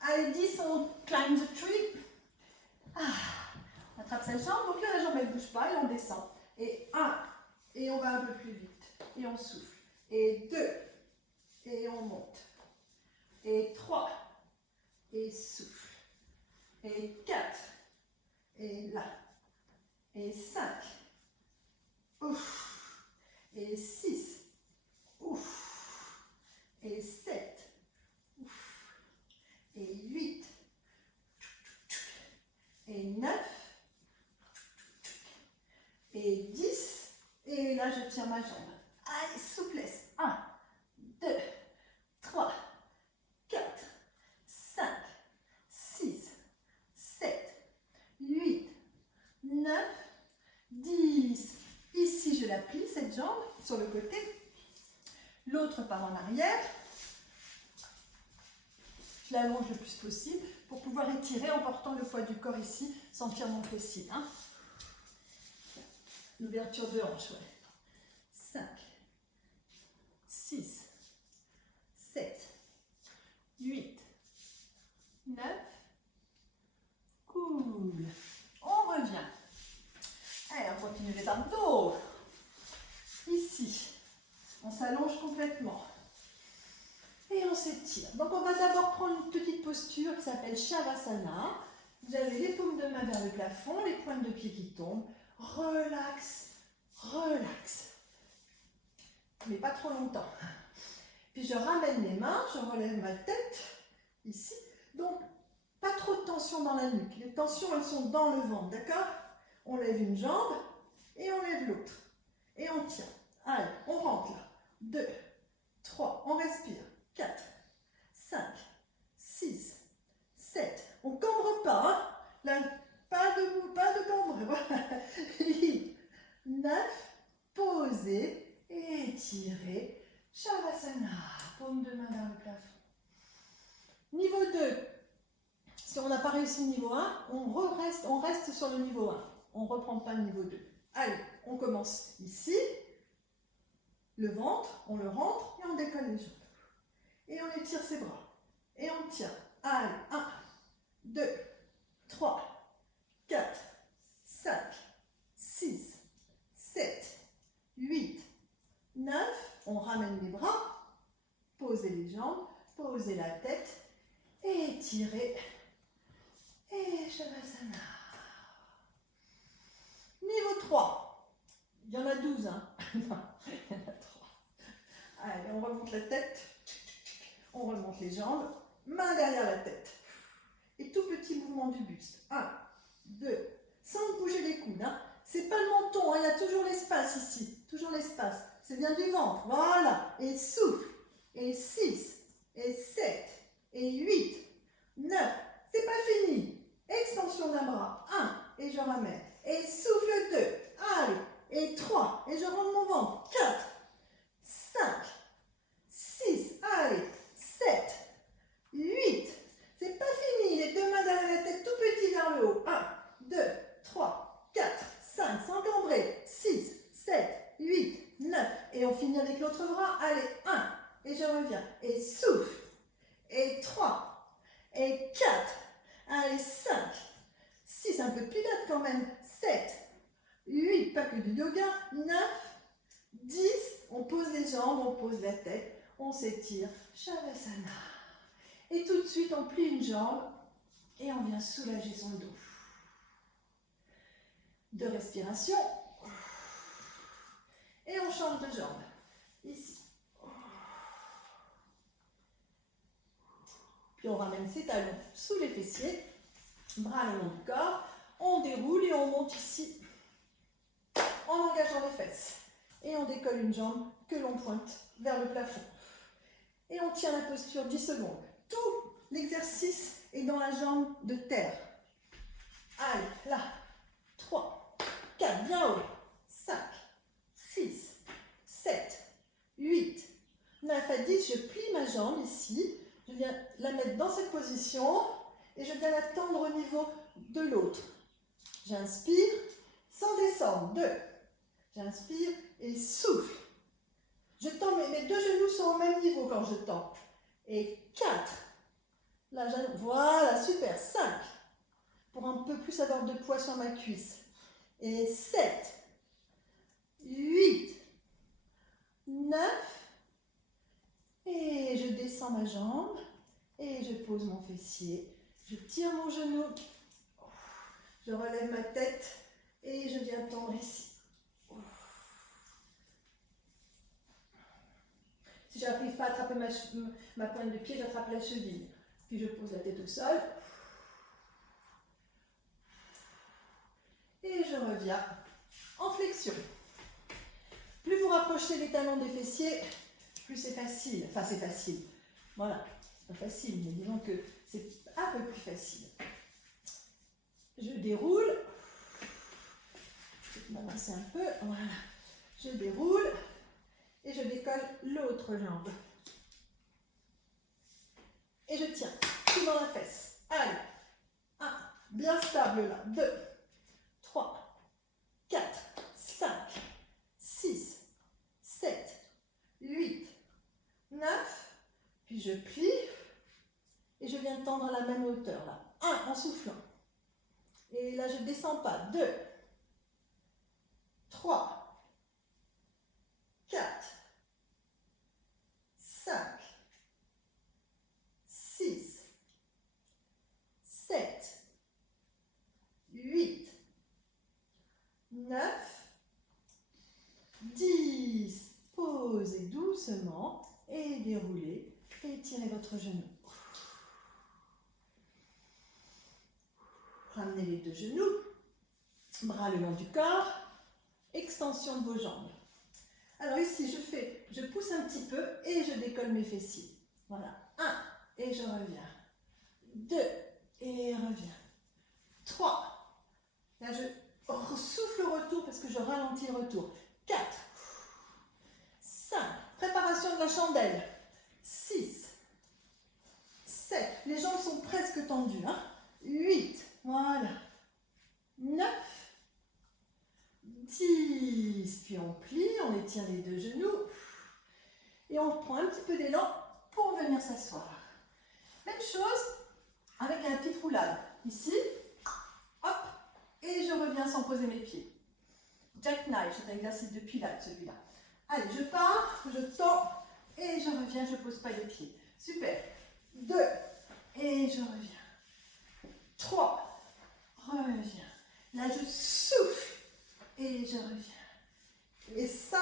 allez, 10, on climb the tree, on attrape sa jambe, donc là la jambe elle ne bouge pas et on descend, et 1, et on va un peu plus vite, et on souffle, et 2, et on monte, et 3, et souffle, et 4, et là, et 5, ouf, et 6, ouf, et 7, ouf, et 8, et 9, et 10, et là je tiens ma jambe. Allez, souplesse. 1, 2, 3, 4, 5, 6, 7, 8, 9, 10. Ici, je la plie, cette jambe, sur le côté. L'autre part en arrière. Je l'allonge le plus possible pour pouvoir étirer en portant le poids du corps ici, sentir mon fessier. Hein. L'ouverture de hanche, ouais. 5, 6, 7, 8, 9, cool. On revient. Allez, on continue les abdos. Ici, on s'allonge complètement. Et on s'étire. Donc on va d'abord prendre une petite posture qui s'appelle Shavasana. Vous avez les paumes de main vers le plafond, les pointes de pied qui tombent. Relax, relax. Mais pas trop longtemps. Puis je ramène les mains, je relève ma tête, ici. Donc, pas trop de tension dans la nuque. Les tensions, elles sont dans le ventre, d'accord? On lève une jambe et on lève l'autre. Et on tient. Allez, on rentre là. 2, 3, on respire. 4, 5, 6, 7. On ne cambre pas, hein? Là, pas de cambre. 8, 9, posez, étirez. Shavasana, paume de main vers le plafond. Niveau 2. Si on n'a pas réussi le niveau 1, on reste sur le niveau 1. On ne reprend pas le niveau 2. Allez, on commence ici. Le ventre, on le rentre et on décolle les jambes. Et on étire ses bras. Et on tient. Allez, 1, 2, 3, 4, 5, 6, 7, 8, 9. On ramène les bras. Posez les jambes. Posez la tête. Étirez. Et Shavasana. Niveau 3. Il y en a 12, hein. Non, il y en a 3. Allez, on remonte la tête. On remonte les jambes. Main derrière la tête. Et tout petit mouvement du buste. 1, 2, sans bouger les coudes. Hein. C'est pas le menton, hein. Il y a toujours l'espace ici. Toujours l'espace. C'est bien du ventre. Voilà. Et souffle. Et 6. Et 7. Et 8. 9. C'est pas fini. Extension d'un bras. 1. Et je ramène. Et souffle 2. Allez. Et 3. Et je rentre mon ventre. 4. 5. 6. Allez. 7. 8. C'est pas fini. Les deux mains derrière la tête, tout petit vers le haut. 1, 2, 3, 4, 5. Sans cambrer. 6, 7, 8, 9. Et on finit avec l'autre bras. Allez. 1. Et je reviens. Et souffle. Et 3. Et 4. Allez. 5. 6. Un peu de pilates quand même. 7. 8. Pas que du yoga. 9. 10. On pose les jambes. On pose la tête. On s'étire. Shavasana. Et tout de suite, on plie une jambe et on vient soulager son dos. 2 respirations. Et on change de jambe. Ici. Puis on ramène ses talons sous les fessiers, bras le long du corps. On déroule et on monte ici en engageant les fesses. Et on décolle une jambe que l'on pointe vers le plafond. Et on tient la posture 10 secondes. Tout l'exercice est dans la jambe de terre. Allez, là. 3, 4, bien haut. 5, 6, 7, 8, 9 à 10. Je plie ma jambe ici. Je viens la mettre dans cette position et je viens la tendre au niveau de l'autre. J'inspire sans descendre. 2. J'inspire et souffle. Je tends, mes 2 genoux sont au même niveau quand je tends. Et 4. Là, voilà, super. 5. Pour un peu plus avoir de poids sur ma cuisse. Et 7. 8. 9. Et je descends ma jambe. Et je pose mon fessier. Je tire mon genou. Je relève ma tête. Et je viens tendre ici. Si je n'arrive pas à attraper ma pointe de pied, j'attrape la cheville. Puis je pose la tête au sol. Et je reviens en flexion. Plus vous rapprochez les talons des fessiers, plus c'est facile. Enfin, c'est facile. Voilà, c'est pas facile, mais disons que c'est un peu plus facile. Je déroule. Je vais m'avancer un peu. Voilà. Je déroule. Et je décolle l'autre jambe. Et je tiens tout dans la fesse. Allez. 1. Bien stable là. 2, 3, 4, 5, 6, 7, 8, 9. Puis je plie. Et je viens tendre à la même hauteur là. 1 en soufflant. Et là je ne descends pas. 2, 3, 4, 5, 6, 7, 8, 9, 10. Posez doucement et déroulez et tirez votre genou. Ramenez les 2 genoux, bras le long du corps, extension de vos jambes. Alors ici, je pousse un petit peu et je décolle mes fessiers. Voilà. 1 et je reviens. 2 et reviens. 3. Là, je souffle le retour parce que je ralentis le retour. 4. 5. Préparation de la chandelle. 6. 7. Les jambes sont presque tendues. 8. Voilà. 9. 10. Puis on plie, on étire les 2 genoux. Et on prend un petit peu d'élan pour venir s'asseoir. Même chose avec un petit roulade. Ici, hop, et je reviens sans poser mes pieds. Jackknife, c'est un exercice de pilates celui-là. Allez, je pars, je tends et je reviens, je ne pose pas les pieds. Super. 2 et je reviens. 3, reviens. Là, je souffle et je reviens. Et 5,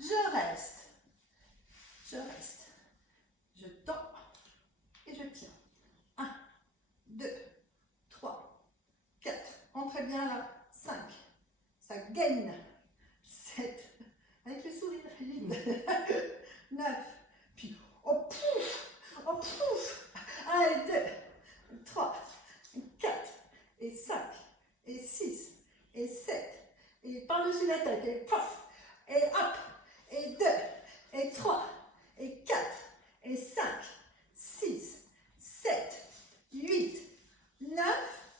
je reste. Je reste. Je tends et je tiens. 1, 2, 3, 4. Entrez bien là. 5. Ça gaine. 7. Avec le sourire. 8. 9. Puis, oh pouf. Oh pouf. Allez, 2, 3, 4, 6, et 7, et par-dessus la tête, et pouf, et hop, et 2, et 3, et 4, et 5, 6, 7, 8, 9,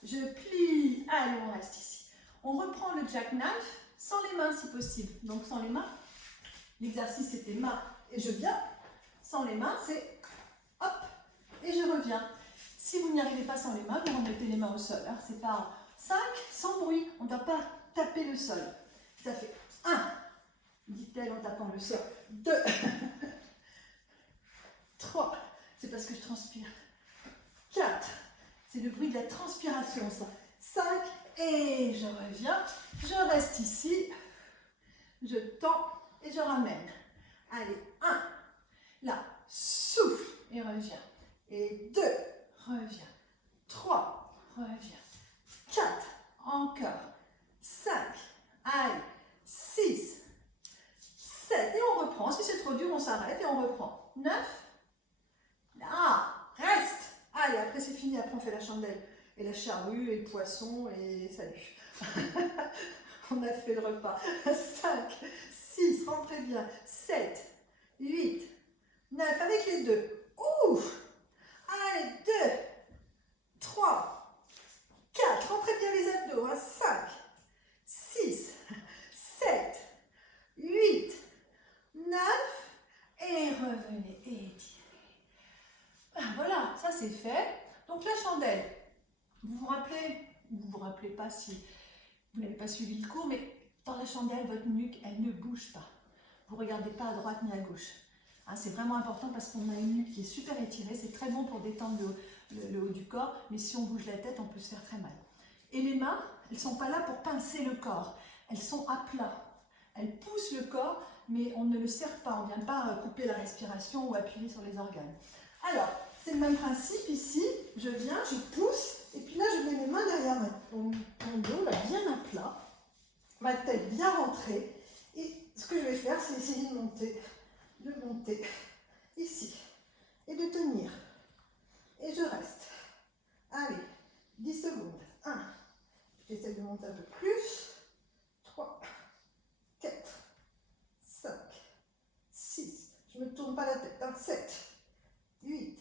je plie. Allez, on reste ici. On reprend le jackknife sans les mains si possible. Donc sans les mains, l'exercice c'était mains et je viens. Sans les mains, c'est hop, et je reviens. Si vous n'y arrivez pas sans les mains, vous remettez les mains au sol. Hein. C'est pas 5 sans bruit, on ne doit pas taper le sol. Ça fait 1, dit-elle en tapant le sol. 2, 3, c'est parce que je transpire. 4, c'est le bruit de la transpiration ça. 5, et je reviens, je reste ici, je tends et je ramène. Allez, 1, là, souffle et reviens. Et 2, reviens. 3, reviens. 4, encore. 5, allez, 6, 7, et on reprend. Si c'est trop dur, on s'arrête et on reprend. 9, là, reste. Allez, après c'est fini, après on fait la chandelle. Et la charrue, et le poisson, et salut. On a fait le repas. 5, 6, rentrez bien. 7, 8, 9, avec les deux. Ouf. Allez, 2, 3, 4, rentrez bien les abdos. Hein. 5, 6, 7, 8, 9, et revenez, et étirez. Ben voilà, ça c'est fait. Donc la chandelle. Vous vous rappelez, ou vous vous rappelez pas si vous n'avez pas suivi le cours, mais dans la chandelle, votre nuque, elle ne bouge pas. Vous ne regardez pas à droite ni à gauche. Hein, c'est vraiment important parce qu'on a une nuque qui est super étirée. C'est très bon pour détendre le haut du corps, mais si on bouge la tête, on peut se faire très mal. Et les mains, elles ne sont pas là pour pincer le corps. Elles sont à plat. Elles poussent le corps, mais on ne le serre pas. On ne vient pas couper la respiration ou appuyer sur les organes. Alors, c'est le même principe ici. Je viens, je pousse. Et puis là, je mets mes mains derrière mon dos, là, bien à plat, ma tête bien rentrée. Et ce que je vais faire, c'est essayer de monter ici, et de tenir. Et je reste. Allez, 10 secondes. 1, j'essaie de monter un peu plus. 3, 4, 5, 6, je ne me tourne pas la tête. 7, 8,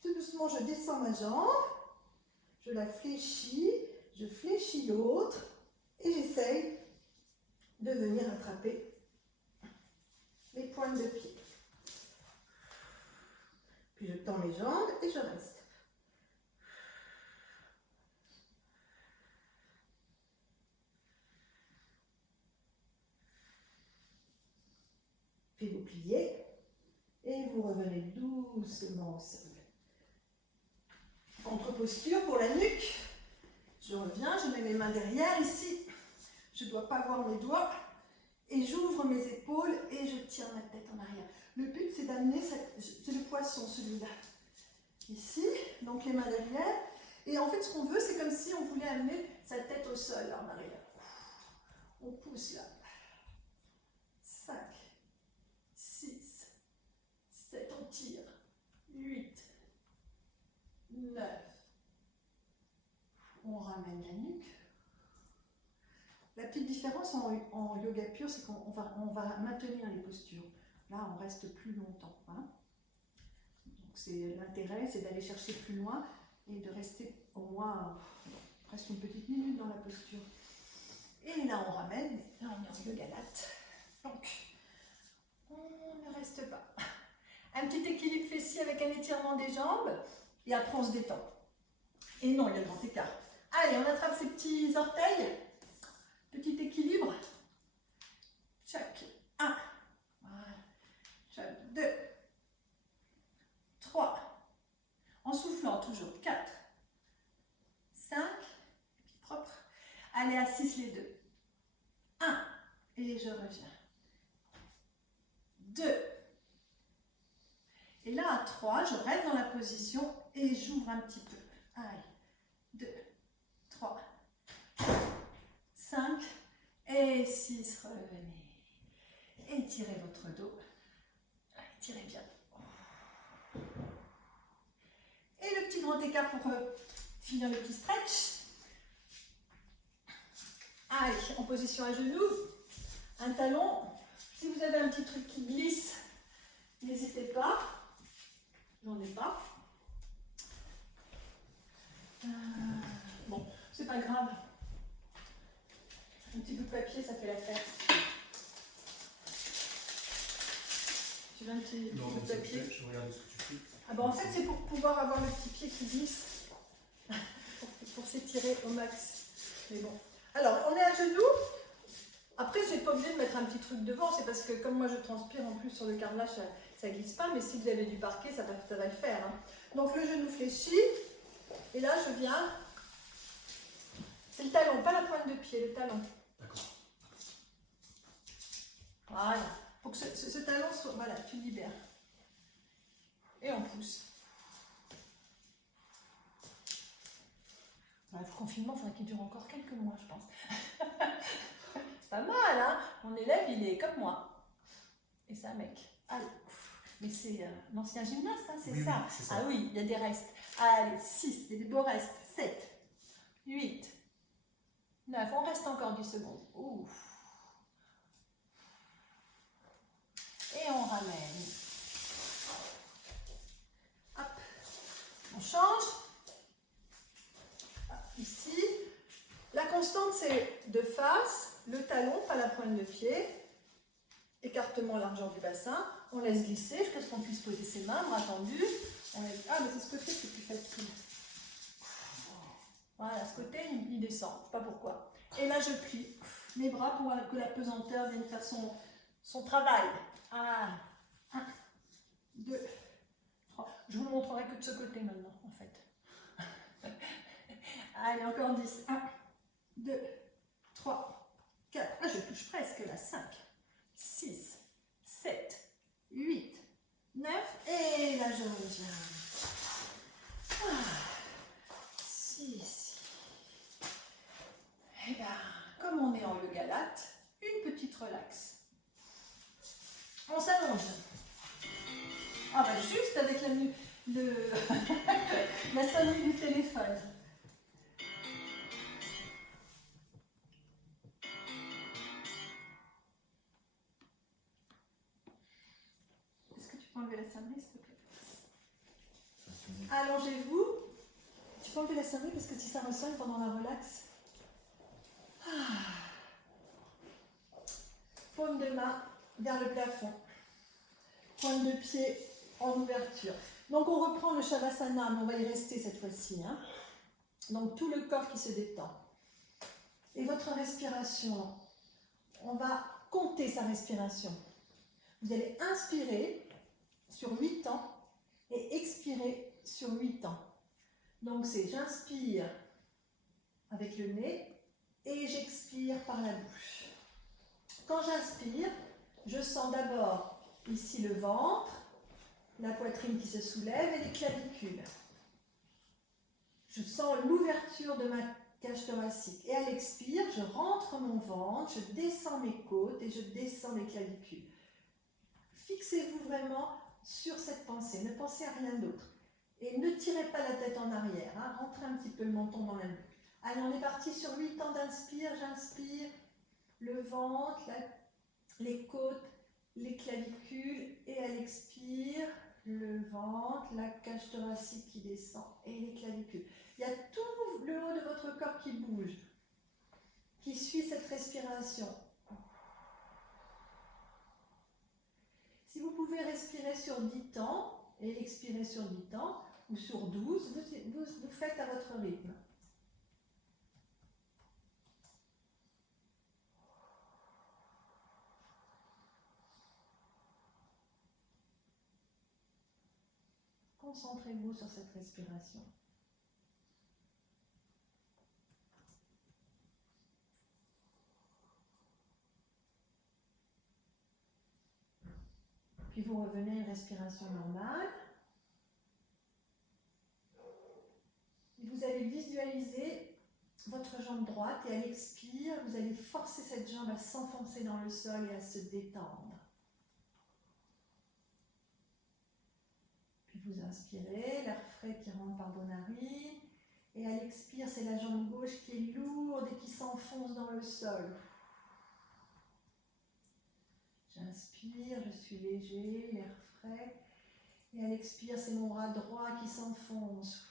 tout doucement, je descends ma jambe. Je la fléchis, je fléchis l'autre et j'essaye de venir attraper les pointes de pied. Puis je tends mes jambes et je reste. Puis vous pliez et vous revenez doucement au sol. Entre posture pour la nuque. Je reviens, je mets mes mains derrière ici. Je ne dois pas voir mes doigts. Et j'ouvre mes épaules et je tire ma tête en arrière. Le but, c'est d'amener, c'est le poisson, celui-là. Ici, donc les mains derrière. Et en fait, ce qu'on veut, c'est comme si on voulait amener sa tête au sol, là, en arrière. On pousse là. 5, 6, 7, on tire. 8, 9. On ramène la nuque. La petite différence en yoga pur, c'est qu'on va maintenir les postures. Là, on reste plus longtemps. Hein. L'intérêt, c'est d'aller chercher plus loin et de rester au moins presque une petite minute dans la posture. Et là, on ramène. Là, on est en yoga latte. Donc, on ne reste pas. Un petit équilibre fessier avec un étirement des jambes. Et après, on se détend. Et non, il y a le grand écart. Allez, on attrape ses petits orteils. Petit équilibre. Chaque 1. Voilà. Chaque 2. 3. En soufflant toujours. 4. 5. Propre. Allez, à 6 les deux. 1. Et je reviens. 2. Et là, à 3, je reste dans la position et j'ouvre un petit peu. Allez. 2, 3, 5 et 6. Revenez. Étirez votre dos. Étirez bien. Et le petit grand écart pour finir le petit stretch. Allez, en position à genoux, un talon. Si vous avez un petit truc qui glisse, n'hésitez pas. J'en ai pas. Bon, c'est pas grave. Un petit bout de papier, ça fait l'affaire. Tu veux un petit Non, bout de mais papier? je regarde ce que tu fais. Ah ben en fait, c'est pour pouvoir avoir le petit pied qui glisse. pour s'étirer au max. Mais bon. Alors, on est à genoux. Après, je n'ai pas obligé de mettre un petit truc devant. C'est parce que comme moi, je transpire en plus sur le carrelage, ça ne glisse pas. Mais si vous avez du parquet, ça va le faire. Hein. Donc, le genou fléchi. Et là, je viens. C'est le talon, pas la pointe de pied, le talon. D'accord. Voilà. Pour que ce talon soit... Voilà, tu libères. Et on pousse. Le confinement, il faudrait qu'il dure encore quelques mois, je pense. C'est pas mal, hein? Mon élève, il est comme moi. Et c'est un mec. Allez. Mais c'est un ancien gymnaste, hein, c'est Oui, ça. oui, c'est ça. Ah oui, il y a des restes. Allez, 6, il y a des beaux restes. 7, 8, 9. On reste encore 10 secondes. Ouf. Et on ramène. Hop. On change. Ici, la constante c'est de face, le talon, pas la pointe de pied, écartement largeur du bassin, on laisse glisser jusqu'à ce qu'on puisse poser ses mains, bras tendus. Ah mais c'est ce côté qui est plus facile. Voilà, ce côté il descend, je sais pas pourquoi. Et là je plie mes bras pour que la pesanteur vienne faire son travail. Ah, 1, 2, 3. Je vous le montrerai que de ce côté maintenant en fait. Allez, encore 10. 1, 2, 3, 4. Ah, je touche presque là. 5, 6, 7, 8, 9. Et là, je reviens. 6. Et bien, comme on est en yoga latte, une petite relax. On s'allonge. Ah, bah, juste avec la sonnerie du téléphone. Enlever la sonnerie, s'il te plaît. Allongez-vous. Tu peux enlever la sonnerie parce que si ça ressonne pendant la relax. Paume de main vers le plafond. Pointe de pied en ouverture. Donc on reprend le Shavasana, mais on va y rester cette fois-ci. Hein. Donc tout le corps qui se détend. Et votre respiration, on va compter sa respiration. Vous allez inspirer sur 8 temps et expirer sur 8 temps. Donc c'est j'inspire avec le nez et j'expire par la bouche. Quand j'inspire, je sens d'abord ici le ventre, la poitrine qui se soulève et les clavicules. Je sens l'ouverture de ma cage thoracique. Et à l'expire, je rentre mon ventre, je descends mes côtes et je descends les clavicules. Fixez-vous vraiment sur cette pensée, ne pensez à rien d'autre. Et ne tirez pas la tête en arrière, hein. Rentrez un petit peu le menton dans la nuque. Allez, on est parti sur 8 temps d'inspire, j'inspire, le ventre, les côtes, les clavicules, et à l'expire, le ventre, la cage thoracique qui descend, et les clavicules. Il y a tout le haut de votre corps qui bouge, qui suit cette respiration. Si vous pouvez respirer sur 10 temps et expirer sur 10 temps, ou sur 12, vous faites à votre rythme. Concentrez-vous sur cette respiration. Puis vous revenez à une respiration normale. Et vous allez visualiser votre jambe droite et à l'expire, vous allez forcer cette jambe à s'enfoncer dans le sol et à se détendre. Puis vous inspirez, l'air frais qui rentre par vos narines. Et à l'expire, c'est la jambe gauche qui est lourde et qui s'enfonce dans le sol. J'inspire, je suis léger, l'air frais. Et à l'expire, c'est mon bras droit qui s'enfonce.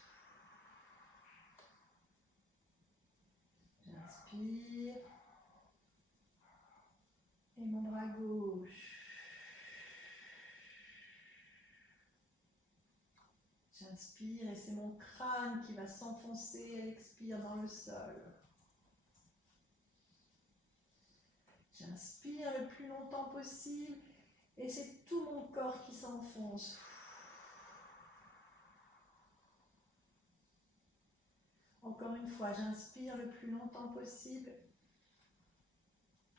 J'inspire. Et mon bras gauche. J'inspire et c'est mon crâne qui va s'enfoncer à l'expire dans le sol. J'inspire le plus longtemps possible et c'est tout mon corps qui s'enfonce. Encore une fois, j'inspire le plus longtemps possible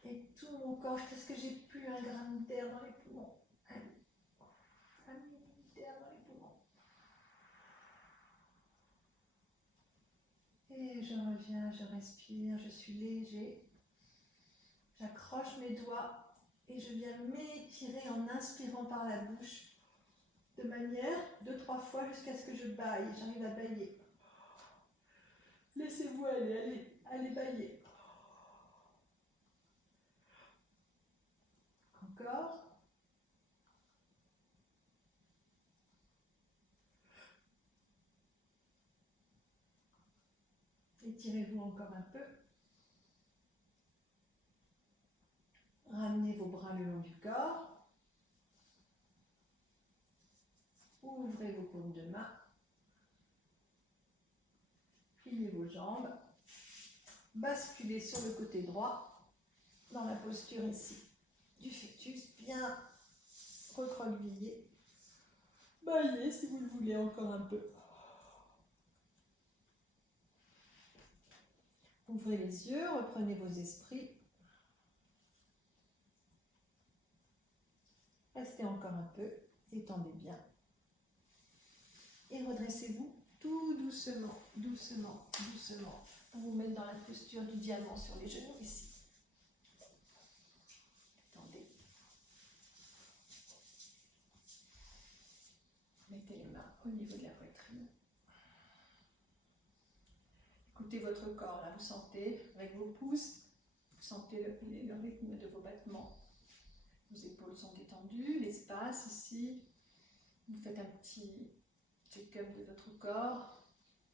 et tout mon corps, jusqu'à ce que j'ai plus un gramme d'air dans les poumons. Un minute d'air dans les poumons. Et je reviens, je respire, je suis léger. J'accroche mes doigts et je viens m'étirer en inspirant par la bouche de manière 2-3 fois jusqu'à ce que je bâille. J'arrive à bâiller. Laissez-vous aller, allez bâiller. Encore. Étirez-vous encore un peu. Ramenez vos bras le long du corps. Ouvrez vos paumes de main. Pliez vos jambes. Basculez sur le côté droit dans la posture ici du fœtus. Bien recroquevillé. Baillez si vous le voulez encore un peu. Ouvrez les yeux, reprenez vos esprits. Restez encore un peu, étendez bien. Et redressez-vous tout doucement, doucement, doucement. Pour vous mettre dans la posture du diamant sur les genoux ici. Étendez. Mettez les mains au niveau de la poitrine. Écoutez votre corps, là vous sentez avec vos pouces, vous sentez le rythme de vos battements. Vos épaules sont détendues, l'espace ici. Vous faites un petit check-up de votre corps.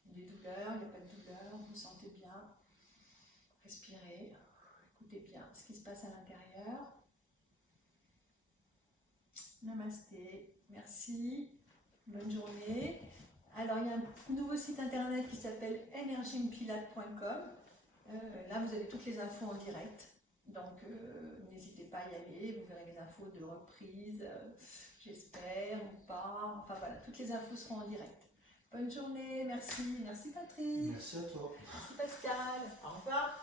Il y a des douleurs, il n'y a pas de douleur, vous vous sentez bien. Respirez, écoutez bien ce qui se passe à l'intérieur. Namasté, merci, bonne journée. Alors, il y a un nouveau site internet qui s'appelle energympilate.com. Là, vous avez toutes les infos en direct. Donc, n'hésitez pas à y aller. Vous verrez les infos de reprise, j'espère, ou pas. Enfin, voilà, toutes les infos seront en direct. Bonne journée, merci. Merci Patrick. Merci à toi. Merci Pascal. Au revoir.